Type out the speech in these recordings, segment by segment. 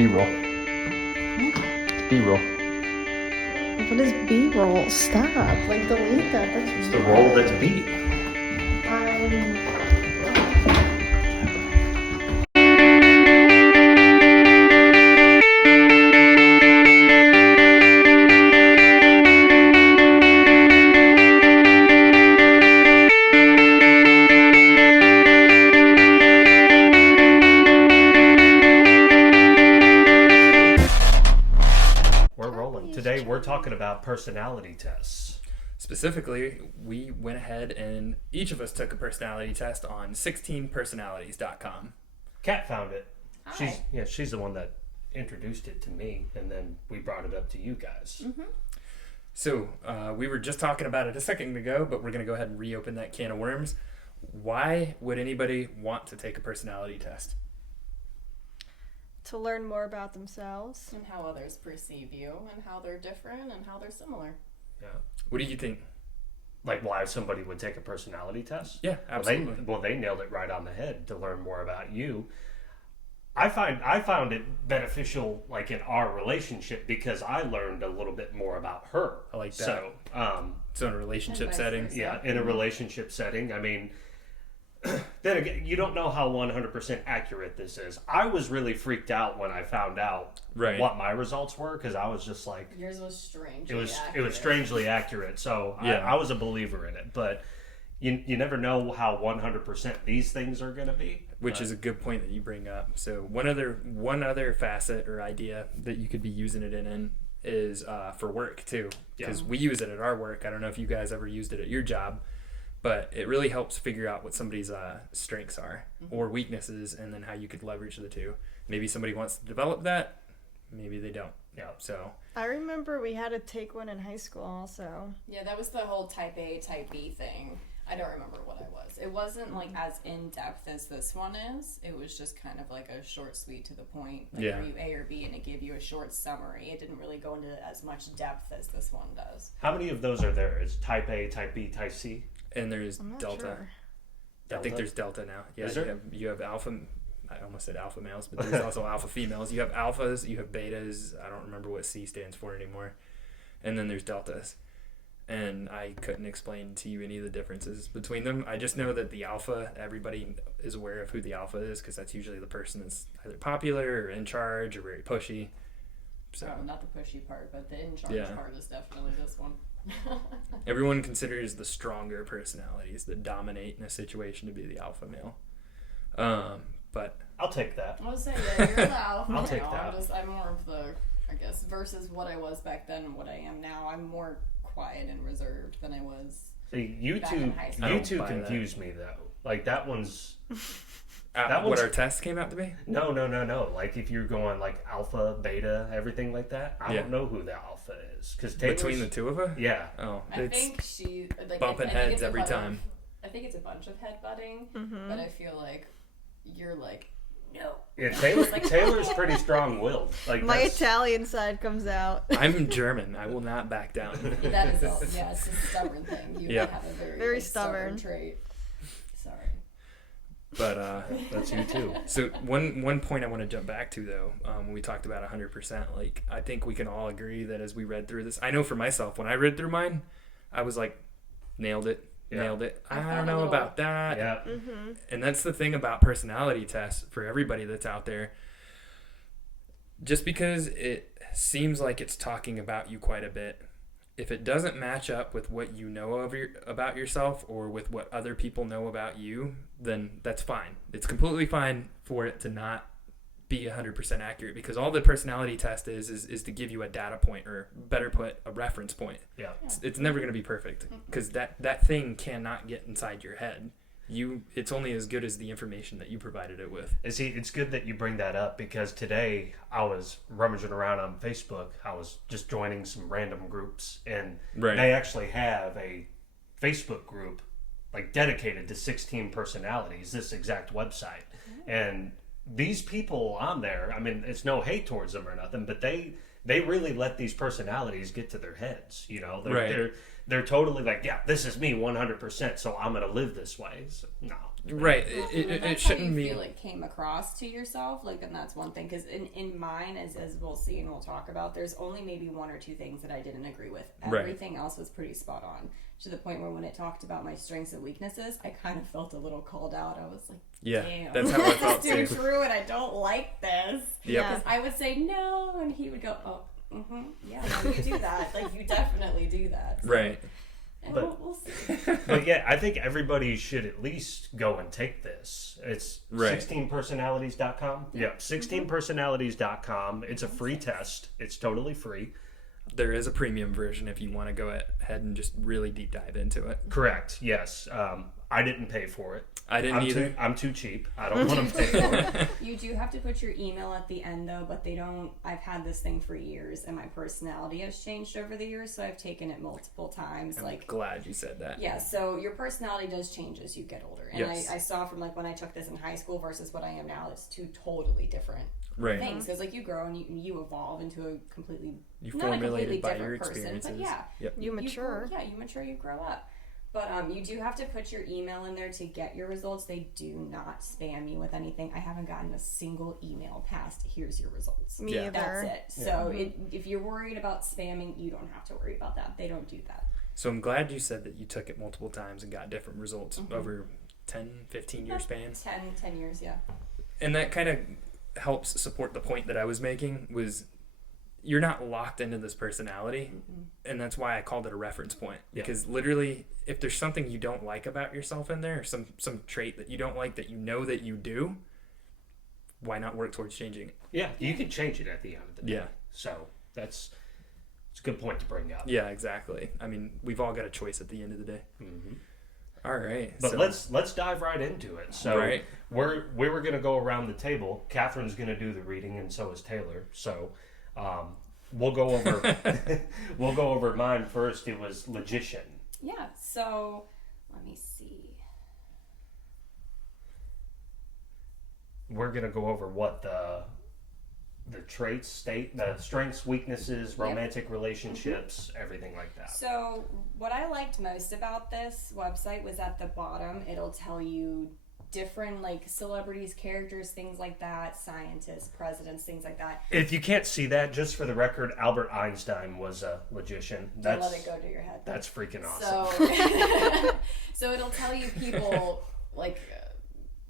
B-roll. B-roll. What is B-roll? Stop. Like, delete that. That's It's the roll that's beat. We're rolling. Today we're talking about personality tests. Specifically, we went ahead and each of us took a personality test on 16personalities.com. Kat found it. Hi. She's the one that introduced it to me, and then we brought it up to you guys. Mm-hmm. So, we were just talking about it a second ago, but we're going to go ahead and reopen that can of worms. Why would anybody want to take a personality test? To learn more about themselves. And how others perceive you, and how they're different, and how they're similar. Yeah. What do you think? Like why somebody would take a personality test? Yeah, absolutely. Well, they nailed it right on the head to learn more about you. I found it beneficial, like in our relationship, because I learned a little bit more about her. I like that. So, So in a relationship And vice setting, versa. yeah, in a relationship setting, I mean, then again, you don't know how 100% accurate this is. I was really freaked out when I found out Right. what my results were, because I was just like, Yours was strange. it was strangely accurate. So Yeah. I was a believer in it, but you never know how 100% these things are going to be. which is a good point that you bring up. So one other facet or idea that you could be using it in is for work too, because we use it at our work. I don't know if you guys ever used it at your job, but it really helps figure out what somebody's strengths are or weaknesses, and then how you could leverage the two. Maybe somebody wants to develop that, maybe they don't. Yeah. So I remember we had to take one in high school also. Yeah, that was the whole type A, type B thing. I don't remember what I was. It wasn't like as in depth as this one is. It was just kind of like a short, sweet, to the point. Like, Yeah. Are you A or B? And it gave you a short summary. It didn't really go into as much depth as this one does. How many of those are there? Is type A, type B, type C? and there's I'm not delta. sure. I think there's delta now. Yeah, Is you there? have alpha. I almost said alpha males, but there's also alpha females. You have alphas, you have betas. I don't remember what C stands for anymore. And then there's deltas. And I couldn't explain to you any of the differences between them. I just know that the alpha, everybody is aware of who the alpha is, because that's usually the person that's either popular or in charge or very pushy. So Oh, not the pushy part, but the in charge Yeah. part is definitely this one. everyone considers the stronger personalities that dominate in a situation to be the alpha male. But I'll take that. I was saying, yeah, you're the alpha I'll take male. that. I'm more of the, I guess, versus what I was back then and what I am now. I'm more quiet and reserved than I was. See, you Back two, in high school. I you don't two buy that. confuse me though. Like that one's what one's- our test came out to be? no. Like if you're going like alpha, beta, everything like that, I Yeah. don't know who the alpha is because Between the two of us? yeah. Oh, I it's think she like bumping I think heads it's a every bunch of- time. I think it's a bunch of headbutting, Mm-hmm. but I feel like you're like no. Yeah, Taylor's pretty strong-willed. Like My that's- Italian side comes out. I'm German. I will not back down. That is all. Yeah, it's a stubborn thing. You Yeah. have a very, Very like, stubborn. trait. Sorry. But that's you too. so one point I want to jump back to though, when we talked about 100%, like I think we can all agree that as we read through this, I know for myself when I read through mine, I was like, nailed it. Yeah. Nailed it. I I found don't a know little- about that. Yeah. Mm-hmm. And that's the thing about personality tests for everybody that's out there. Just because it seems like it's talking about you quite a bit, if it doesn't match up with what you know about yourself or with what other people know about you, then that's fine. It's completely fine for it to not be 100% accurate, because all the personality test is to give you a data point, or better put, a reference point. Yeah. It's never going to be perfect, because that thing cannot get inside your head. It's only as good as the information that you provided it with. See, it's good that you bring that up, because today I was rummaging around on Facebook. I was just joining some random groups, and Right. they actually have a Facebook group like dedicated to 16 personalities, this exact website. And these people on there, I mean, it's no hate towards them or nothing, but they really let these personalities get to their heads. You know, Right. they're totally like, yeah, this is me 100%, so I'm gonna live this way. So, no. Right. That's It shouldn't how you be. feel it came across to yourself, like, and that's one thing. Because in mine, as we'll see and we'll talk about, there's only maybe one or two things that I didn't agree with. Right. Everything else was pretty spot on, to the point where when it talked about my strengths and weaknesses, I kind of felt a little called out. I was like, Yeah, damn, that's how I felt this too. is true, and I don't like this. Yep. Because I would say no, and he would go, oh, yeah, no, you do that. Like, you definitely do that. So, Right. and But- we'll see. But yeah, I think everybody should at least go and take this. It's Right. 16personalities.com. Yeah, 16personalities.com. It's a free test. It's totally free. There is a premium version if you want to go ahead and just really deep dive into it. Correct. Yes. I didn't pay for it. I didn't either. I'm too cheap. I don't want to pay for it. You do have to put your email at the end, though, but they don't. I've had this thing for years, and my personality has changed over the years, so I've taken it multiple times. I'm Like, glad you said that. yeah, so your personality does change as you get older. And Yes. I saw from, like, when I took this in high school versus what I am now, it's two totally different Right. things. Because, like, you grow and you evolve into a completely, You not a completely formulated by your different person, experiences. but yeah. Yep. You mature. You mature, you grow up. But you do have to put your email in there to get your results. They do not spam you with anything. I haven't gotten a single email past, here's your results. Me Yeah. either. That's it. So if you're worried about spamming, you don't have to worry about that. They don't do that. So I'm glad you said that you took it multiple times and got different results over 10, 15 year spans. 10 years, yeah. And that kind of helps support the point that I was making was you're not locked into this personality. And that's why I called it a reference point. Yeah. Because literally, if there's something you don't like about yourself in there, some trait that you don't like that you know that you do, why not work towards changing it? Yeah, you can change it at the end of the day. Yeah. So it's a good point to bring up. Yeah, exactly. I mean, we've all got a choice at the end of the day. All right. But so, let's dive right into it. So Right. we were going to go around the table. Catherine's going to do the reading, and so is Taylor. So we'll go over mine first. It was logician. Yeah, so let me see. We're going to go over what the traits, the strengths, weaknesses, romantic relationships, everything like that. So what I liked most about this website was at the bottom, it'll tell you different, like, celebrities, characters, things like that, scientists, presidents, things like that. If you can't see that, just for the record, Albert Einstein was a logician. Don't let it go to your head. That's freaking awesome. So, so it'll tell you people like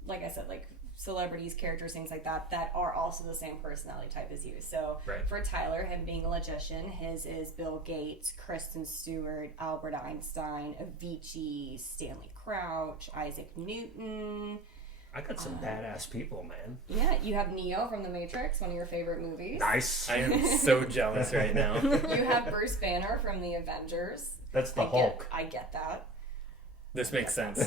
I said, like celebrities, characters, things like that, that are also the same personality type as you. So Right. for Tyler, him being a logician, his is Bill Gates, Kristen Stewart, Albert Einstein, Avicii, Stanley Crouch, Isaac Newton. I got some badass people, man. Yeah, you have Neo from The Matrix, one of your favorite movies. Nice. I am so jealous right now. You have Bruce Banner from The Avengers. That's the Hulk. I get that. This makes sense.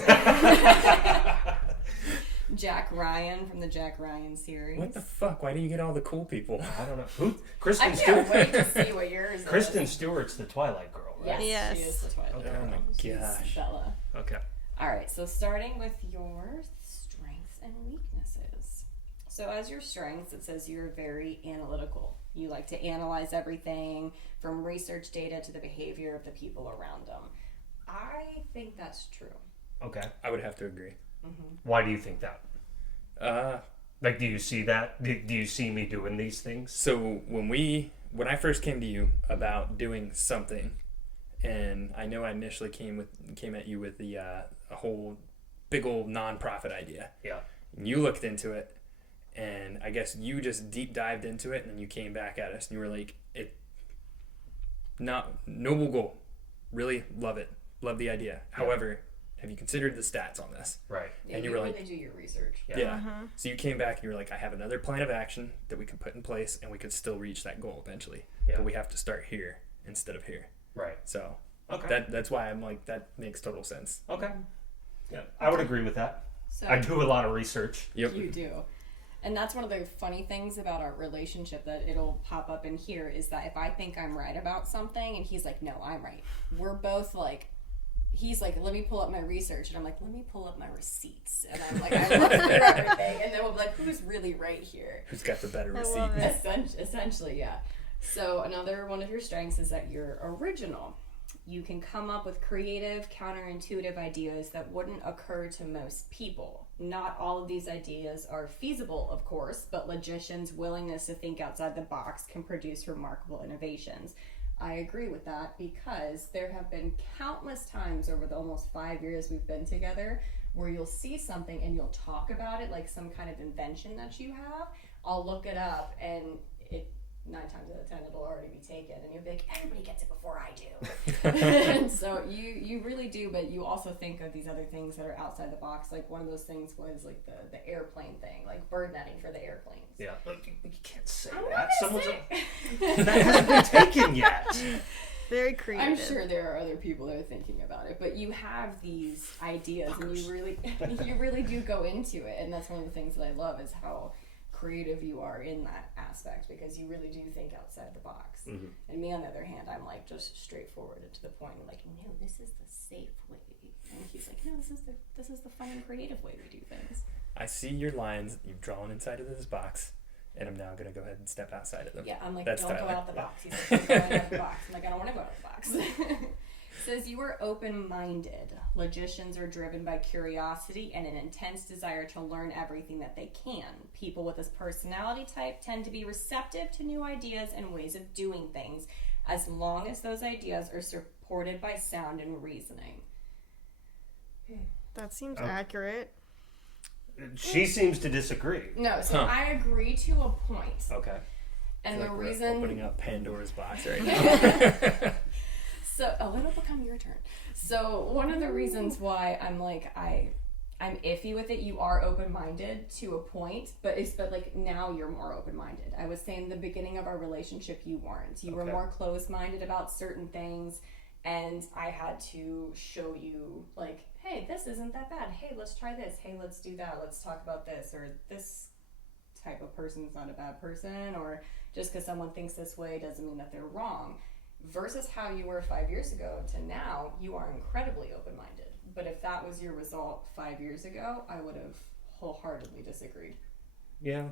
Jack Ryan from the Jack Ryan series. What the fuck? Why do you get all the cool people? I don't know. Who? I Kristen can't Stewart. wait to see what yours is. Kristen Stewart's the Twilight girl, right? Yes, Yes. she is the Twilight Okay. Girl. Oh my She's gosh. Bella. Okay. All right, so starting with your strengths and weaknesses. So as your strengths, it says you're very analytical. You like to analyze everything from research data to the behavior of the people around them. I think that's true. Okay. I would have to agree. Why do you think that? Uh, Like, do you see that? Do you see me doing these things? so when I first came to you about doing something, and I know I initially came at you with the a whole big old nonprofit idea. Yeah. And you looked into it, and I guess you just deep dived into it, and then you came back at us, and you were like, not noble goal, really love it, love the idea. However, have you considered the stats on this? Right. Yeah, And you you were really like- do your research. Yeah. So you came back and you were like, I have another plan of action that we could put in place and we could still reach that goal eventually. Yeah. But we have to start here instead of here. Right. So Okay. that's why I'm like, that makes total sense. Okay. Yeah, I would agree with that. So I do a lot of research. Yep. You do. And that's one of the funny things about our relationship that it'll pop up in here is that if I think I'm right about something and he's like, no, I'm right. We're both like, he's like, let me pull up my research. And I'm like, let me pull up my receipts. And I'm like, I look through everything. And then we'll be like, who's really right here? Who's got the better I receipt? love it. Essentially, yeah. So another one of your strengths is that you're original. you can come up with creative, counterintuitive ideas that wouldn't occur to most people. Not all of these ideas are feasible, of course, but logicians' willingness to think outside the box can produce remarkable innovations. I agree with that because there have been countless times over the almost 5 years we've been together where you'll see something and you'll talk about it like some kind of invention that you have. I'll look it up and it 9 times out of 10 it'll already be taken and you'll be like, everybody gets it before I do. And so you really do, but you also think of these other things that are outside the box. Like one of those things was like the airplane thing, like bird netting for the airplanes. Yeah, but you can't say I'm that. not gonna say. That hasn't been taken yet. Very creative. I'm sure there are other people that are thinking about it, but you have these ideas and you really do go into it, and that's one of the things that I love is how creative you are in that aspect because you really do think outside the box. Mm-hmm. And me on the other hand, I'm like just straightforward and to the point. I'm like, no, this is the safe way, and he's like, no, this is the fun and creative way we do things. I see your lines you've drawn inside of this box, and I'm now going to go ahead and step outside of them. Yeah, I'm like, That's don't go Tyler. out the box. He's like, don't go out the box. I'm like, I don't want to go out the box. Says you are open-minded. Logicians are driven by curiosity and an intense desire to learn everything that they can. People with this personality type tend to be receptive to new ideas and ways of doing things, as long as those ideas are supported by sound and reasoning. That seems accurate. She seems to disagree. No, so I agree to a point. Okay. And Like the we're reason... opening up Pandora's box right now. So, it'll become your turn. So, one of the reasons why I'm like, I'm iffy with it, you are open-minded to a point, but like now you're more open-minded. I was saying the beginning of our relationship, you weren't. You were more closed-minded about certain things, and I had to show you, like, hey, this isn't that bad. Hey, let's try this. Hey, let's do that. Let's talk about this. Or this type of person is not a bad person, or just because someone thinks this way doesn't mean that they're wrong. Versus how you were 5 years ago to now, you are incredibly open-minded. But if that was your result 5 years ago, I would have wholeheartedly disagreed. Yeah.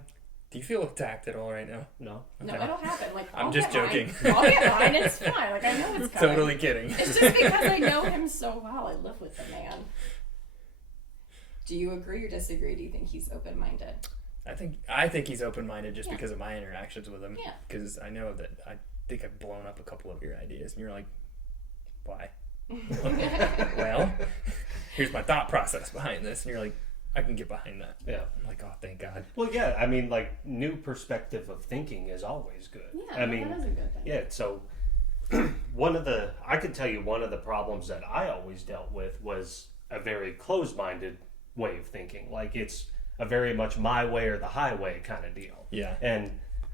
Do you feel attacked at all right now? No. No, it'll happen. Like I'm I'll just get joking. Mine. I'll get mine. It's fine. Like I know it's coming. Totally kidding. It's just because I know him so well. I live with the man. Do you agree or disagree? Do you think he's open-minded? I think he's open-minded just Yeah. because of my interactions with him. Yeah. Because I know that I think I've blown up a couple of your ideas, and you're like, why? Well, here's my thought process behind this, and you're like, I can get behind that. Yeah. I'm like, oh, thank God. Well, yeah. I mean, like, new perspective of thinking is always good. Yeah, I mean, that is a good thing. yeah. So, I could tell you one of the problems that I always dealt with was a very closed-minded way of thinking. Like, it's a very much my way or the highway kind of deal. Yeah. And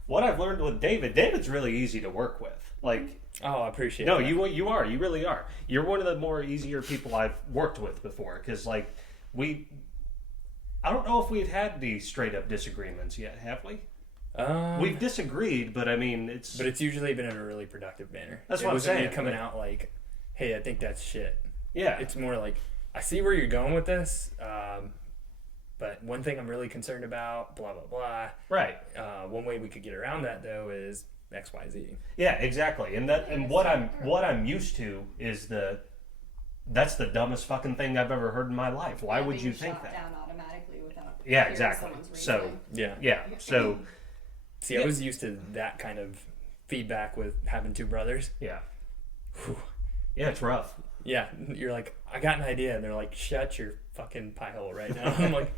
what I've learned with David's really easy to work with. Like, Oh, I appreciate no, that. you really are. You're one of the more easier people I've worked with before. Because, like, I don't know if we've had these straight up disagreements yet, have we? We've disagreed, but I mean, But it's usually been in a really productive manner. That's it what I'm wasn't me saying, coming like- out like, hey, I think that's shit. yeah, It's more like, I see where you're going with this, but one thing I'm really concerned about, blah, blah, blah. right. One way we could get around that, though, is X, Y, Z. Yeah, exactly. And what I'm used to is that's the dumbest fucking thing I've ever heard in my life. Why would Being you think shot that? down automatically without Yeah, hearing exactly. someone's So reasoning. Yeah. so See, I was used to that kind of feedback with having two brothers. yeah, Whew. yeah, it's rough. Yeah, you're like, I got an idea, and they're like, shut your fucking pie hole right now. I'm like,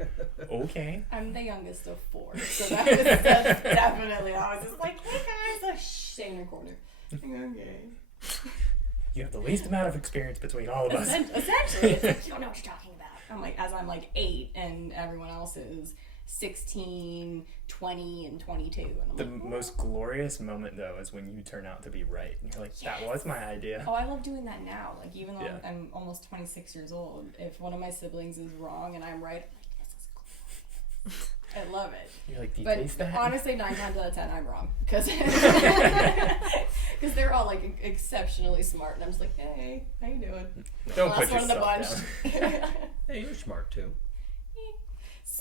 okay. I'm the youngest of 4, so that's definitely. I was just like, hey guys, stay in your corner. Okay. You have the least amount of experience between all of us. Essentially, it's like, you don't know what you're talking about. I'm like, as I'm like 8, and everyone else is 16, 20, and 22. And I'm The like, most glorious moment, though, is when you turn out to be right. And you're like, that was my idea. oh, I love doing that now. Like, even though Yeah. I'm almost 26 years old, if one of my siblings is wrong and I'm right, I'm like, this is cool. I love it. You're like, do you But taste that? honestly, 9 times out of 10, I'm wrong. Because they're all, like, exceptionally smart. And I'm just like, hey, how you doing? Don't Last put one in the yourself bunch. down. Hey, you're smart too.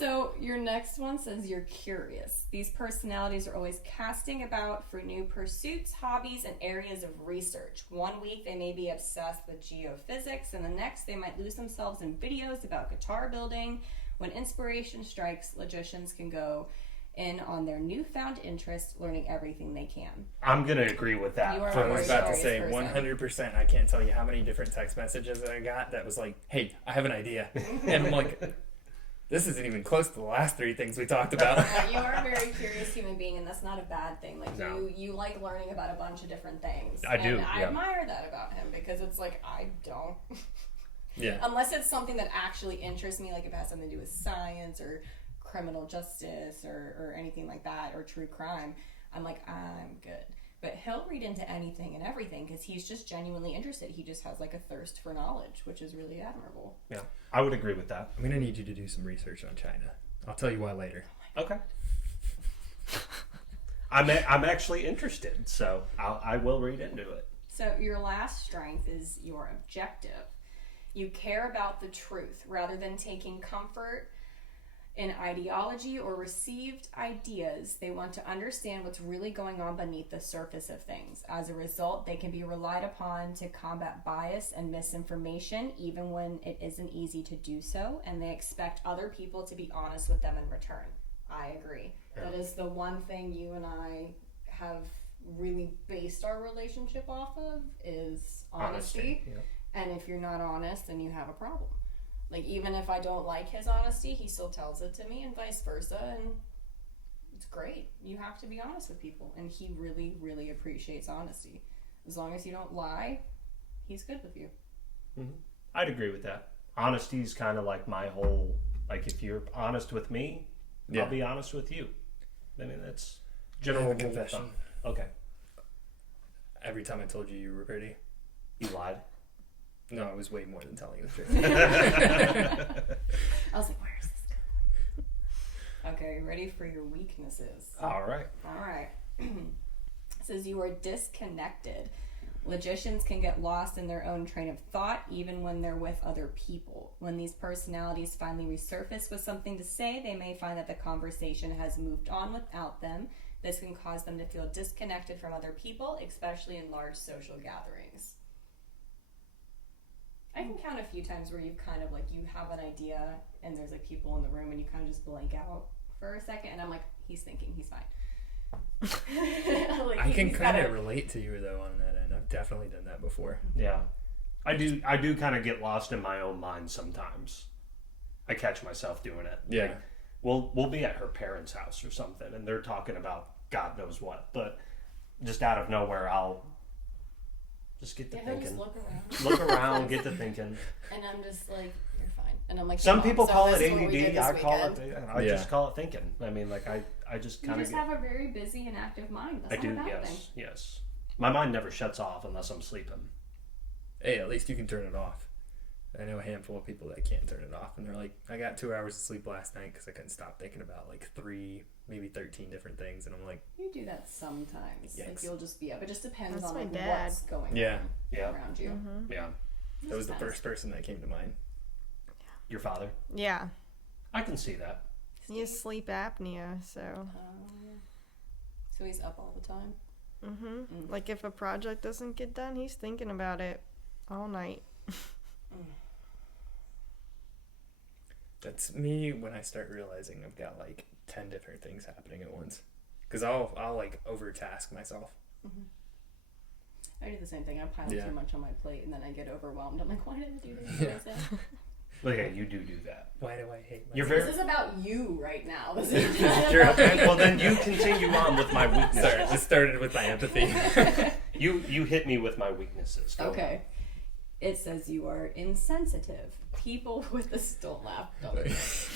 So your next one says you're curious. These personalities are always casting about for new pursuits, hobbies, and areas of research. One week they may be obsessed with geophysics, and the next they might lose themselves in videos about guitar building. When inspiration strikes, logicians can go in on their newfound interest, learning everything they can. I'm going to agree with that. You are I was about to curious say person. 100%. I can't tell you how many different text messages I got that was like, hey, I have an idea. And I'm like, this isn't even close to the last 3 things we talked about. You are a very curious human being, and that's not a bad thing. Like, No. you like learning about a bunch of different things. I do, And I yeah. admire that about him, because it's like, I don't. Yeah. Unless it's something that actually interests me, like if it has something to do with science or criminal justice or anything like that, or true crime, I'm like, I'm good. But he'll read into anything and everything because he's just genuinely interested. He just has like a thirst for knowledge, which is really admirable. Yeah, I would agree with that. I'm going to need you to do some research on China. I'll tell you why later. Okay. I'm actually interested, so I will read into it. So your last strength is your objective. You care about the truth rather than taking comfort in ideology or received ideas. They want to understand what's really going on beneath the surface of things. As a result, they can be relied upon to combat bias and misinformation, even when it isn't easy to do so, and they expect other people to be honest with them in return. I agree. Yeah. That is the one thing you and I have really based our relationship off of, is honesty. Yeah. And if you're not honest, then you have a problem. Like, even if I don't like his honesty, he still tells it to me, and vice versa, and it's great. You have to be honest with people, and he really, really appreciates honesty. As long as you don't lie, he's good with you. Mm-hmm. I'd agree with that. Honesty is kind of like my whole, like, if you're honest with me, Yeah. I'll be honest with you. I mean, that's general I have a rule of confession. thumb. Okay. Every time I told you you were pretty. You lied. No, it was way more than telling you the truth. I was like, where is this going? Okay, ready for your weaknesses? All right. All right. It says you are disconnected. Logicians can get lost in their own train of thought even when they're with other people. When these personalities finally resurface with something to say, they may find that the conversation has moved on without them. This can cause them to feel disconnected from other people, especially in large social gatherings. I can count a few times where you've kind of like, you have an idea and there's like people in the room and you kind of just blank out for a second, and I'm like, he's thinking, he's fine. Like, I can he's kind gotta- of relate to you though on that end. I've definitely done that before. Yeah. I do kind of get lost in my own mind sometimes. I catch myself doing it. Yeah. Like, we'll be at her parents' house or something, and they're talking about God knows what, but just out of nowhere, I'll just get to Yeah, he'll thinking. just look around. Look around, get to thinking. And I'm just like, you're fine. And I'm like, Some "Mom, people so call this it is what we did ADD. this I call it. weekend." I Yeah. just call it thinking. I mean, like I just You kind of. just have a very busy and active mind. That's I not do. a bad Yes. thing. Yes. My mind never shuts off unless I'm sleeping. Hey, at least you can turn it off. I know a handful of people that can't turn it off, and they're like, I got 2 hours of sleep last night because I couldn't stop thinking about like 3, maybe 13 different things, and I'm like, You do that sometimes. Like, Yikes. you'll just be up. It just depends That's on my like dad. what's going Yeah. on Yeah. around you. Yeah. that was the Depends. first person that came to mind. Your father. Yeah. I can see that. He has sleep apnea, so. So he's up all the time. Like if a project doesn't get done, he's thinking about it all night. That's me when I start realizing I've got like 10 different things happening at once. Because I'll like overtask myself. I do the same thing. I pile Yeah. too much on my plate, and then I get overwhelmed. I'm like, why did I do this? Look at you do that. Why do I hate myself? You're This very. is about you right now. This is True. Okay, well then you continue on with my Sorry, weaknesses. this started with my empathy. You hit me with my weaknesses. Go Okay. It says you are insensitive. People with this don't laugh. Don't.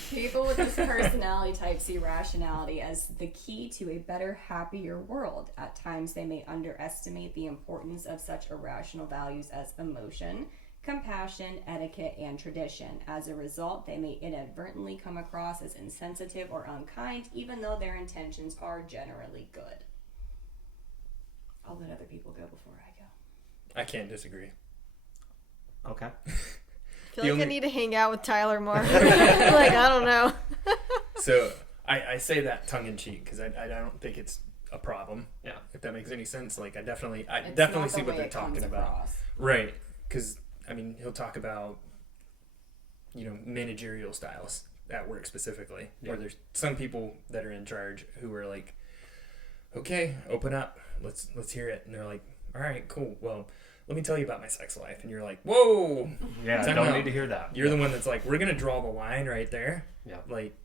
People with this personality type see rationality as the key to a better, happier world. At times, they may underestimate the importance of such irrational values as emotion, compassion, etiquette, and tradition. As a result, they may inadvertently come across as insensitive or unkind, even though their intentions are generally good. I'll let other people go before I go. I can't disagree. Okay. I feel The like only- I need to hang out with Tyler more. Like, I don't know. So I say that tongue in cheek because I don't think it's a problem. Yeah. If that makes any sense. Like I definitely It's definitely not the see what way they're it comes talking about. across. Right. Because I mean he'll talk about managerial styles at work specifically, or there's some people that are in charge who are like, okay, open up, let's hear it, and they're like, all right, cool, well, let me tell you about my sex life, and you're like, whoa, Yeah, I time don't out. need to hear that. You're the one that's like, we're gonna draw the line right there. Yeah. Like,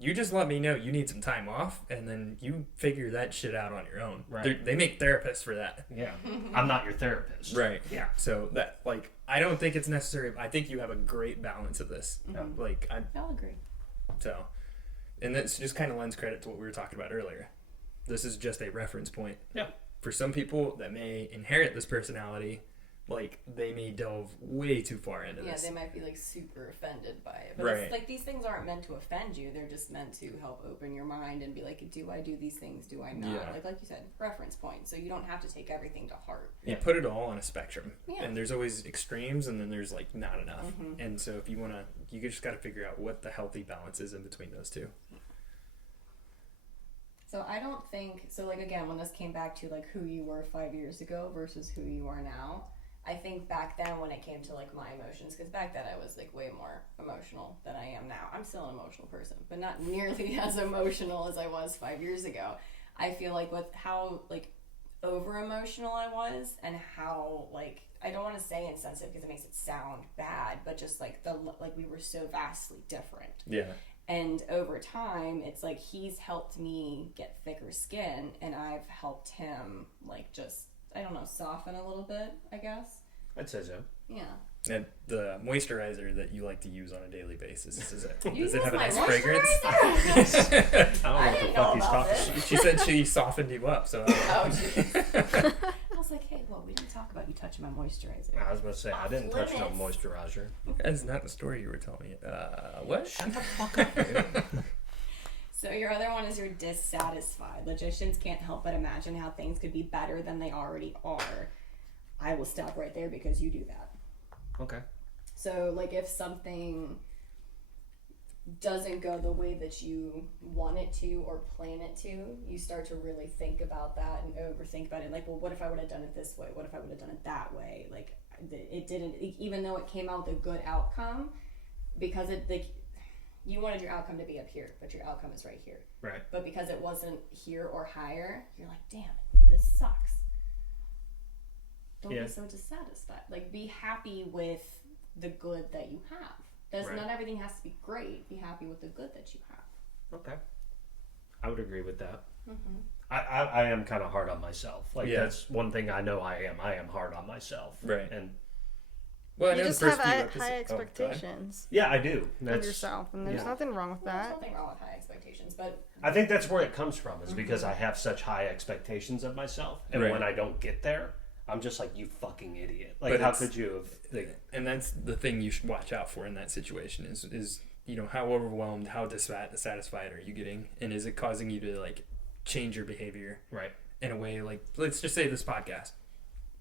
you just let me know you need some time off, and then you figure that shit out on your own. Right. They make therapists for that. Yeah. I'm not your therapist. Right. Yeah. So that, like, I don't think it's necessary. I think you have a great balance of this. Like, I'll agree. So, and this just kind of lends credit to what we were talking about earlier. This is just a reference point. Yeah. For some people that may inherit this personality, like they may delve way too far into Yeah, this. they might be like super offended by it. But Right. it's like these things aren't meant to offend you. They're just meant to help open your mind and be like, do I do these things? Do I not? Yeah. Like you said, reference point. So you don't have to take everything to heart. You put it all on a spectrum. Yeah. And there's always extremes and then there's like not enough. And so if you want to, you just got to figure out what the healthy balance is in between those two. So I don't think so. Like again, when this came back to like who you were 5 years ago versus who you are now, I think back then when it came to like my emotions, because back then I was like way more emotional than I am now. I'm still an emotional person, but not nearly as emotional as I was 5 years ago. I feel like with how like over emotional I was and how like I don't want to say insensitive because it makes it sound bad, but just like we were so vastly different. Yeah. And over time, it's like he's helped me get thicker skin, and I've helped him, like, just, I don't know, soften a little bit, I guess. I'd say so. Yeah. And the moisturizer that you like to use on a daily basis, does it You have a use nice my fragrance? I don't moisturizer? know I what the didn't fuck know he's about talking this. She said she softened you up, so Oh, jeez. I was like, hey, well, we didn't talk about you touching my moisturizer. I was about to say, I didn't touch no moisturizer. that's not the story you were telling me. What? Shut the fuck up, dude. So your other one is you're dissatisfied. Logicians can't help but imagine how things could be better than they already are. I will stop right there because you do that. Okay. So, like, if something doesn't go the way that you want it to or plan it to, you start to really think about that and overthink about it. Like, well, what if I would have done it this way? What if I would have done it that way? Like, it didn't, even though it came out with a good outcome, because you wanted your outcome to be up here, but your outcome is right here. Right. But because it wasn't here or higher, you're like, damn, this sucks. Don't be so dissatisfied. Like, be happy with the good that you have. Right. Not everything has to be great. Be happy with the good that you have. Okay. I would agree with that. I am kind of hard on myself. Like, that's one thing I know I am. I am hard on myself. Right. And Well, I You know just the first have few episodes- high oh, go ahead. expectations yeah, I do. of yourself, and there's nothing wrong with Well, there's that. nothing wrong with high expectations, but I think that's where it comes from, is because I have such high expectations of myself, and Right. when I don't get there, I'm just like, you fucking idiot. Like, But how it's- could you have? Like, And that's the thing you should watch out for in that situation is how overwhelmed, how dissatisfied are you getting, and is it causing you to like change your behavior right. in a way, like, let's just say this podcast,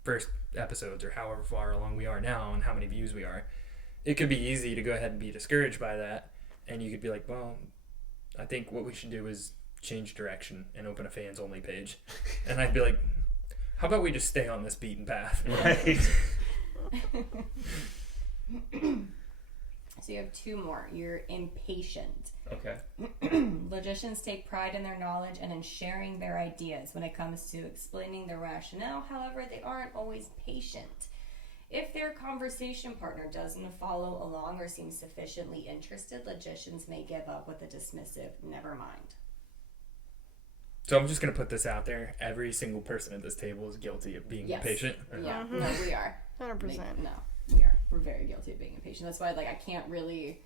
first episodes or however far along we are now and how many views we are, it could be easy to go ahead and be discouraged by that, and you could be like, well, I think what we should do is change direction and open a fans only page. And I'd be like, how about we just stay on this beaten path? Right. so you have two more. You're impatient. Okay. Logicians take pride in their knowledge and in sharing their ideas. When it comes to explaining their rationale, however, they aren't always patient. If their conversation partner doesn't follow along or seem sufficiently interested, logicians may give up with a dismissive "never mind." So I'm just going to put this out there. Every single person at this table is guilty of being Yes. impatient. Yeah, no, we are. 100%. No, we are. We're very guilty of being impatient. That's why, like, I can't really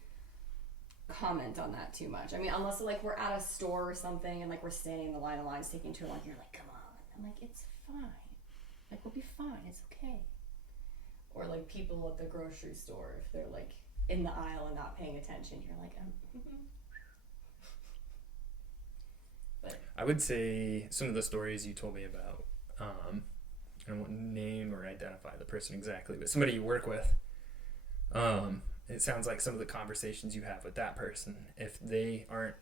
comment on that too much. I mean, unless like we're at a store or something and like we're standing in the line's taking too long. You're like, come on. I'm like, it's fine. Like, we'll be fine. It's okay. Or like people at the grocery store, if they're like in the aisle and not paying attention, you're like, But I would say some of the stories you told me about, I don't want to name or identify the person exactly, but somebody you work with, it sounds like some of the conversations you have with that person, if they aren't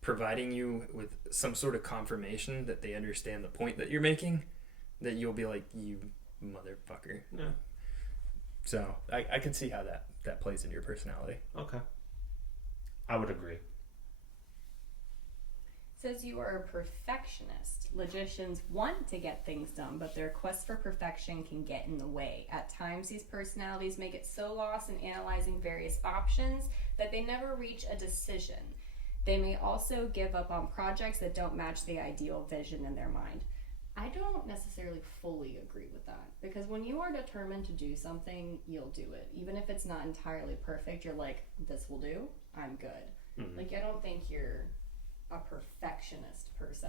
providing you with some sort of confirmation that they understand the point that you're making, that you'll be like, you motherfucker. Yeah. So I can see how that plays into your personality. Okay. I would agree. Says you are a perfectionist. Logicians want to get things done, but their quest for perfection can get in the way. At times, these personalities may get so lost in analyzing various options that they never reach a decision. They may also give up on projects that don't match the ideal vision in their mind. I don't necessarily fully agree with that, because when you are determined to do something, you'll do it. Even if it's not entirely perfect, you're like, this will do, I'm good. Mm-hmm. Like, I don't think you're a perfectionist per se.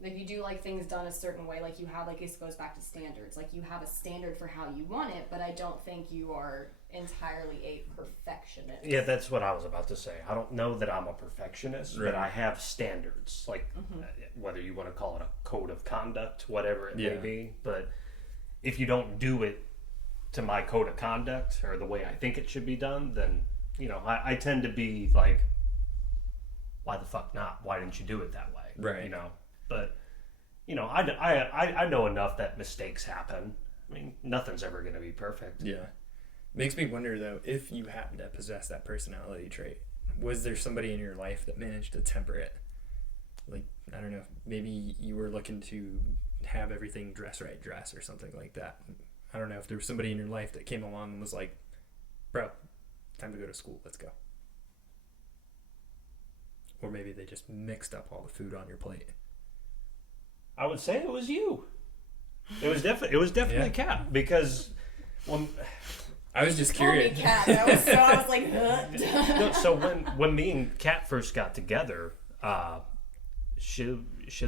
Like, you do like things done a certain way, like you have, like, this goes back to standards, like you have a standard for how you want it, but I don't think you are entirely a perfectionist. Yeah, that's what I was about to say. I don't know that I'm a perfectionist, Right. but I have standards, like whether you want to call it a code of conduct, whatever it may be. But if you don't do it to my code of conduct or the way I think it should be done, then, you know, I tend to be like, why the fuck not? Why didn't you do it that way? Right. You know, but, you know, I know enough that mistakes happen. I mean, nothing's ever going to be perfect. Yeah. Makes me wonder, though, if you happen to possess that personality trait, was there somebody in your life that managed to temper it? Like, I don't know, maybe you were looking to have everything dress or something like that. I don't know if there was somebody in your life that came along and was like, bro, time to go to school, let's go. Or maybe they just mixed up all the food on your plate. I would say it was you. It was definitely Kat, because when I was just Call me curious. Kat. I was like, huh? no, so when me and Kat first got together, she'll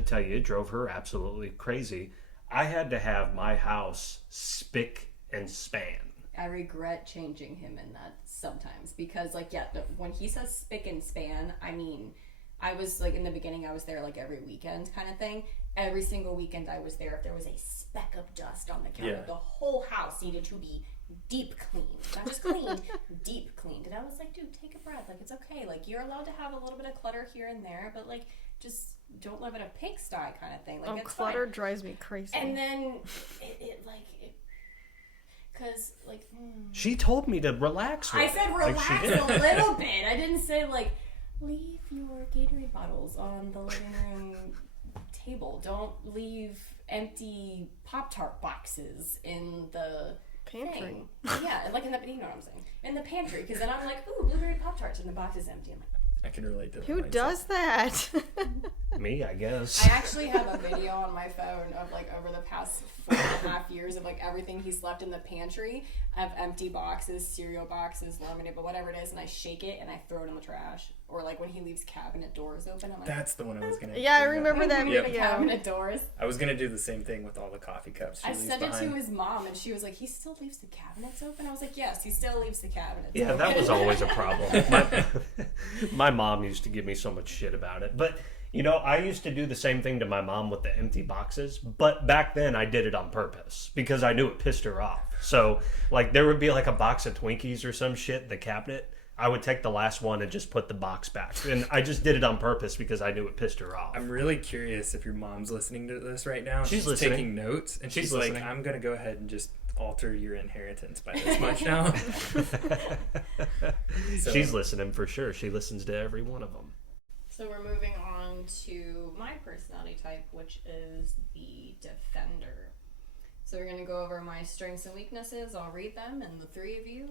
tell you it drove her absolutely crazy. I had to have my house spick and span. I regret changing him in that sometimes, because like, yeah, when he says spick and span, I mean, I was like, in the beginning I was there like every weekend kind of thing. Every single weekend I was there. If there was a speck of dust on the counter, the whole house needed to be deep cleaned. Not just cleaned, deep cleaned. And I was like, dude, take a breath. Like, it's okay. Like, you're allowed to have a little bit of clutter here and there, but like, just don't live in a pigsty kind of thing. Like, it's clutter fine. drives me crazy. And then because like She told me to relax. I with said it. relax Like she did. a little bit. I didn't say like leave your Gatorade bottles on the living room table. Don't leave empty Pop-Tart boxes in the Pantry. thing. Yeah, like in the, you know what I'm saying, in the pantry. Because then I'm like, ooh, blueberry Pop-Tarts, and the box is empty. I'm like, I can relate to that. Who mindset. does that? Me, I guess. I actually have a video on my phone of like over the past 4.5 years of like everything he's left in the pantry. I have empty boxes, cereal boxes, lemonade, but whatever it is, and I shake it and I throw it in the trash. Or like when he leaves cabinet doors open, I'm like, That's the one I was gonna. Yeah, I bring up. remember that Yep. video. cabinet doors. I was gonna do the same thing with all the coffee cups. She I leaves sent it behind. to his mom, and she was like, he still leaves the cabinets open? I was like, yes, he still leaves the cabinets Yeah, open. that was always a problem. My mom used to give me so much shit about it. But, you know, I used to do the same thing to my mom with the empty boxes. But back then, I did it on purpose because I knew it pissed her off. So, like, there would be like a box of Twinkies or some shit in the cabinet. I would take the last one and just put the box back. And I just did it on purpose because I knew it pissed her off. I'm really curious if your mom's listening to this right now. She's She's listening. taking notes, and She's she's listening. like, "I'm gonna go ahead and just alter your inheritance by this much now." So- She's listening for sure. She listens to every one of them. So we're moving on to my personality type, which is the defender. So we're going to go over my strengths and weaknesses. I'll read them, and the three of you,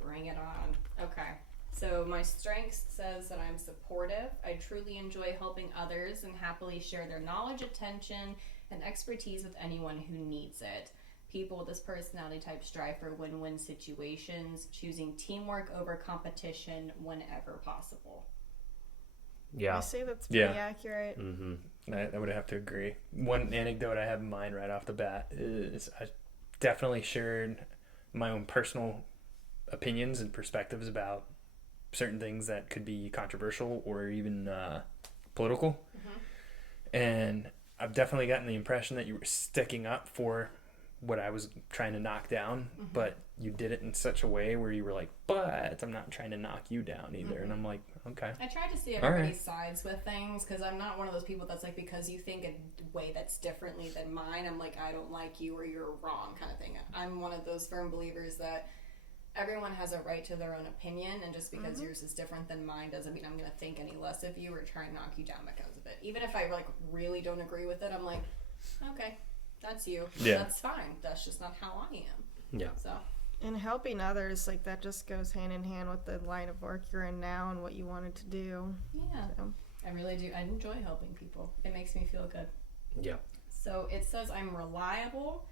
bring it on. Okay. So my strengths says that I'm supportive. I truly enjoy helping others and happily share their knowledge, attention, and expertise with anyone who needs it. People with this personality type strive for win-win situations, choosing teamwork over competition whenever possible. Yeah. I say that's pretty Yeah. accurate. Mm-hmm. I would have to agree. One anecdote I have in mind right off the bat is I definitely shared my own personal opinions and perspectives about certain things that could be controversial or even political. And I've definitely gotten the impression that you were sticking up for what I was trying to knock down, but you did it in such a way where you were like, but I'm not trying to knock you down either. And I'm like, okay. I try to see everybody's sides with things because I'm not one of those people that's like, because you think a way that's differently than mine, I'm like, I don't like you or you're wrong kind of thing. I'm one of those firm believers that everyone has a right to their own opinion, and just because yours is different than mine doesn't mean I'm going to think any less of you or try and knock you down because of it. Even if I like really don't agree with it, I'm like, okay, that's you. Yeah. That's fine. That's just not how I am. Yeah. So. And helping others, like that just goes hand in hand with the line of work you're in now and what you wanted to do. Yeah. So. I really do. I enjoy helping people. It makes me feel good. Yeah. So it says I'm reliable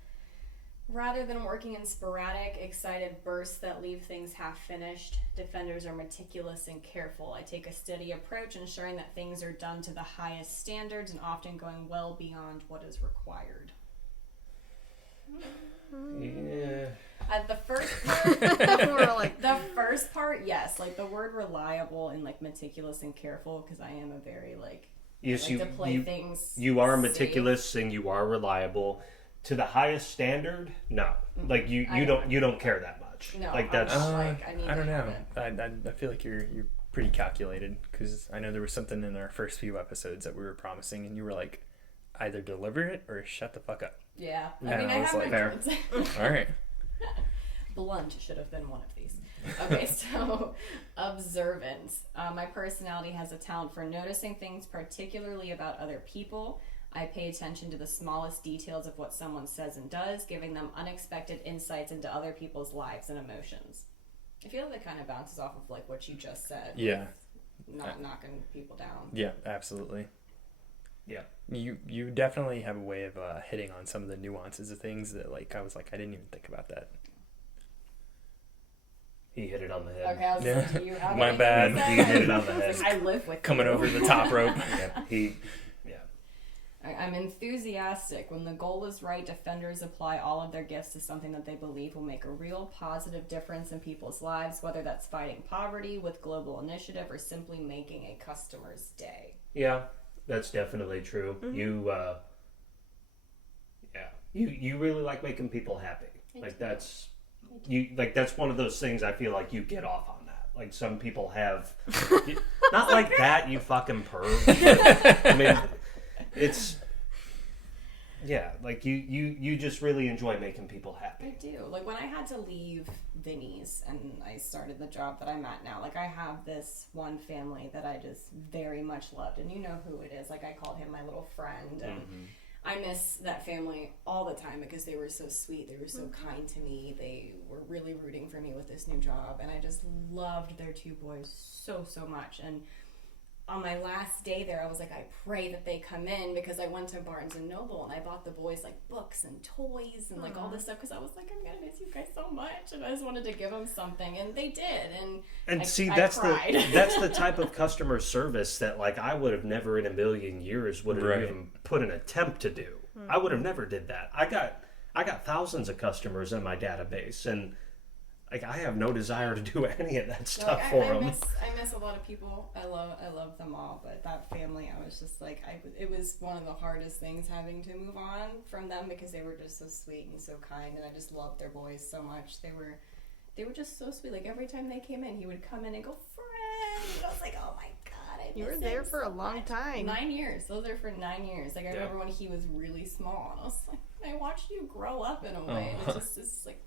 rather than working in sporadic, excited bursts that leave things half finished. Defenders are meticulous and careful. I take a steady approach, ensuring that things are done to the highest standards and often going well beyond what is required. Yeah. The first part, We're like, the first part, yes, like the word reliable and like meticulous and careful, because I am a very like Yes, like to play things. You are safe. meticulous and you are reliable to the highest standard. No, like you I don't care that much. No, like I'm that's not like, I need I don't to have know. it. I feel like you're pretty calculated, because I know there was something in our first few episodes that we were promising, and you were like, either deliver it or shut the fuck up. Yeah, I And mean, I I was have like, my fair. moments. All right. Blunt should have been one of these. Okay, so observance. My personality has a talent for noticing things, particularly about other people. I pay attention to the smallest details of what someone says and does, giving them unexpected insights into other people's lives and emotions. I feel that kind of bounces off of like what you just said. Yeah. Not knocking people down. Yeah, absolutely. yeah. You definitely have a way of hitting on some of the nuances of things that like I was like, I didn't even think about that. He hit it on the head. Okay, I was Yeah. like, do you have My anything bad. to say? He hit it on the head. I live with Coming you. over the top rope. Yeah. I'm enthusiastic. When the goal is right, defenders apply all of their gifts to something that they believe will make a real positive difference in people's lives, whether that's fighting poverty with global initiative or simply making a customer's day. Yeah, that's definitely true. You you really like making people happy. Like that's that's one of those things I feel like you get off on that. Like some people have not like that, you fucking perv. I mean, it's like you just really enjoy making people I happy. do. Like when I had to leave Vinny's and I started the job that I'm at now, like I have this one family that I just very much loved, and you know who it is. Like I called him my little friend, and I miss that family all the time because they were so sweet. They were so kind to me. They were really rooting for me with this new job, and I just loved their two boys so much. And on my last day there, I was like, I pray that they come in, because I went to Barnes and Noble and I bought the boys like books and toys and like all this stuff, because I was like, I'm gonna miss you guys so much, and I just wanted to give them something, and they did. And That's cried. that's the type of customer service that like I would have never in a million years would have Right. even put an attempt to do. I would have never did that. I got thousands of customers in my database, and like I have no desire to do any of that stuff Like, for I them. miss a lot of people. I love them all, but that family, I was just like, it was one of the hardest things having to move on from them, because they were just so sweet and so kind, and I just loved their boys so much. They were just so sweet. Like every time they came in, he would come in and go, "Friend," and I was like, oh my god, you were miss there him for so a long much. time. 9 years. Those are for 9 years. Like I remember when he was really small, and I was like, I watched you grow up in a way, and it's like.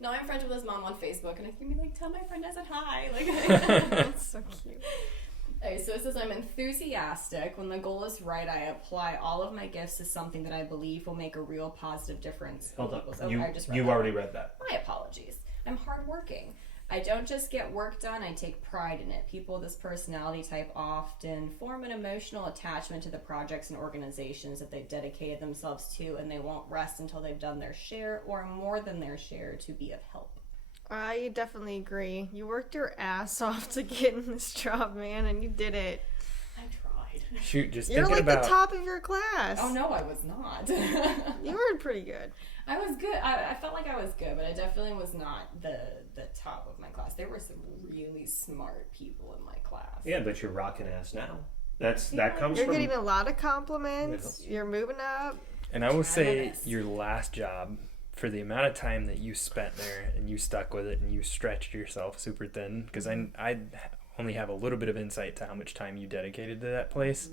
Now I'm friends with his mom on Facebook, and I can be like, tell my friend I said hi. Like, That's so cute. Okay, so it says I'm enthusiastic. When the goal is right, I apply all of my gifts to something that I believe will make a real positive difference. Hold in up, people's- you I just read you that. already read that. My apologies. I'm hardworking. I don't just get work done, I take pride in it. People with this personality type often form an emotional attachment to the projects and organizations that they've dedicated themselves to, and they won't rest until they've done their share or more than their share to be of help. I definitely agree. You worked your ass off to get in this job, man, and you did it. I tried. Shoot, just You're thinking like about the top of your class. Oh no, I was not. You were pretty good. I was good. I felt like I was good, but I definitely was not the top of my class. There were some really smart people in my class. Yeah, but you're rocking ass now. That comes You're from getting a lot of compliments. You're moving up. And I will say Yes. your last job for the amount of time that you spent there and you stuck with it and you stretched yourself super thin, because I only have a little bit of insight to how much time you dedicated to that place.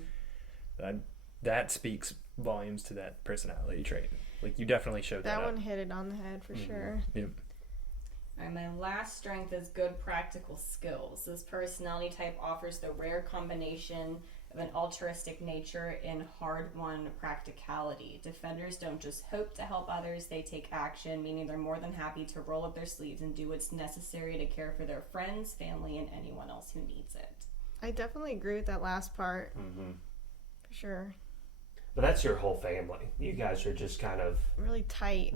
That speaks volumes to that personality trait. Like, you definitely showed that. That one hit it on the head for sure. Yep. And my last strength is good practical skills. This personality type offers the rare combination of an altruistic nature and hard-won practicality. Defenders don't just hope to help others, they take action, meaning they're more than happy to roll up their sleeves and do what's necessary to care for their friends, family, and anyone else who needs it. I definitely agree with that last part. For sure. But that's your whole family. You guys are just kind of really tight.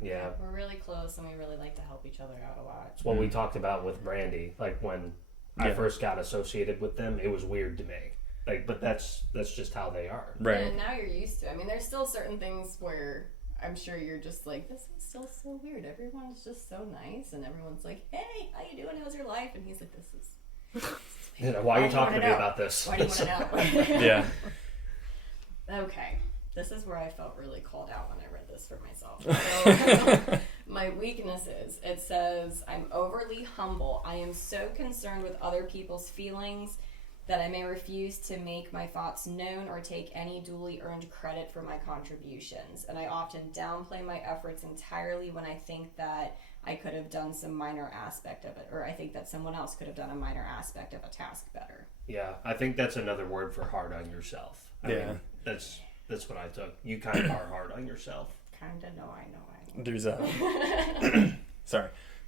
Yeah. We're really close, and we really like to help each other out a lot. It's what we talked about with Brandy. Like, when I first got associated with them, it was weird to me. Like, but that's just how they are. Right. And now you're used to it. I mean, there's still certain things where I'm sure you're just like, this is still so weird. Everyone's just so nice, and everyone's like, hey, how you doing? How's your life? And he's like, this is... Why are you talking to me about this? Why do you want to know? Yeah. Okay, this is where I felt really called out when I read this for myself. So, my weaknesses, it says, I'm overly humble. I am so concerned with other people's feelings that I may refuse to make my thoughts known or take any duly earned credit for my contributions. And I often downplay my efforts entirely when I think that I could have done some minor aspect of it, or I think that someone else could have done a minor aspect of a task better. Yeah, I think that's another word for hard on yourself. I mean, that's what I took. You kind of are hard on yourself. Kinda, no, I know. There's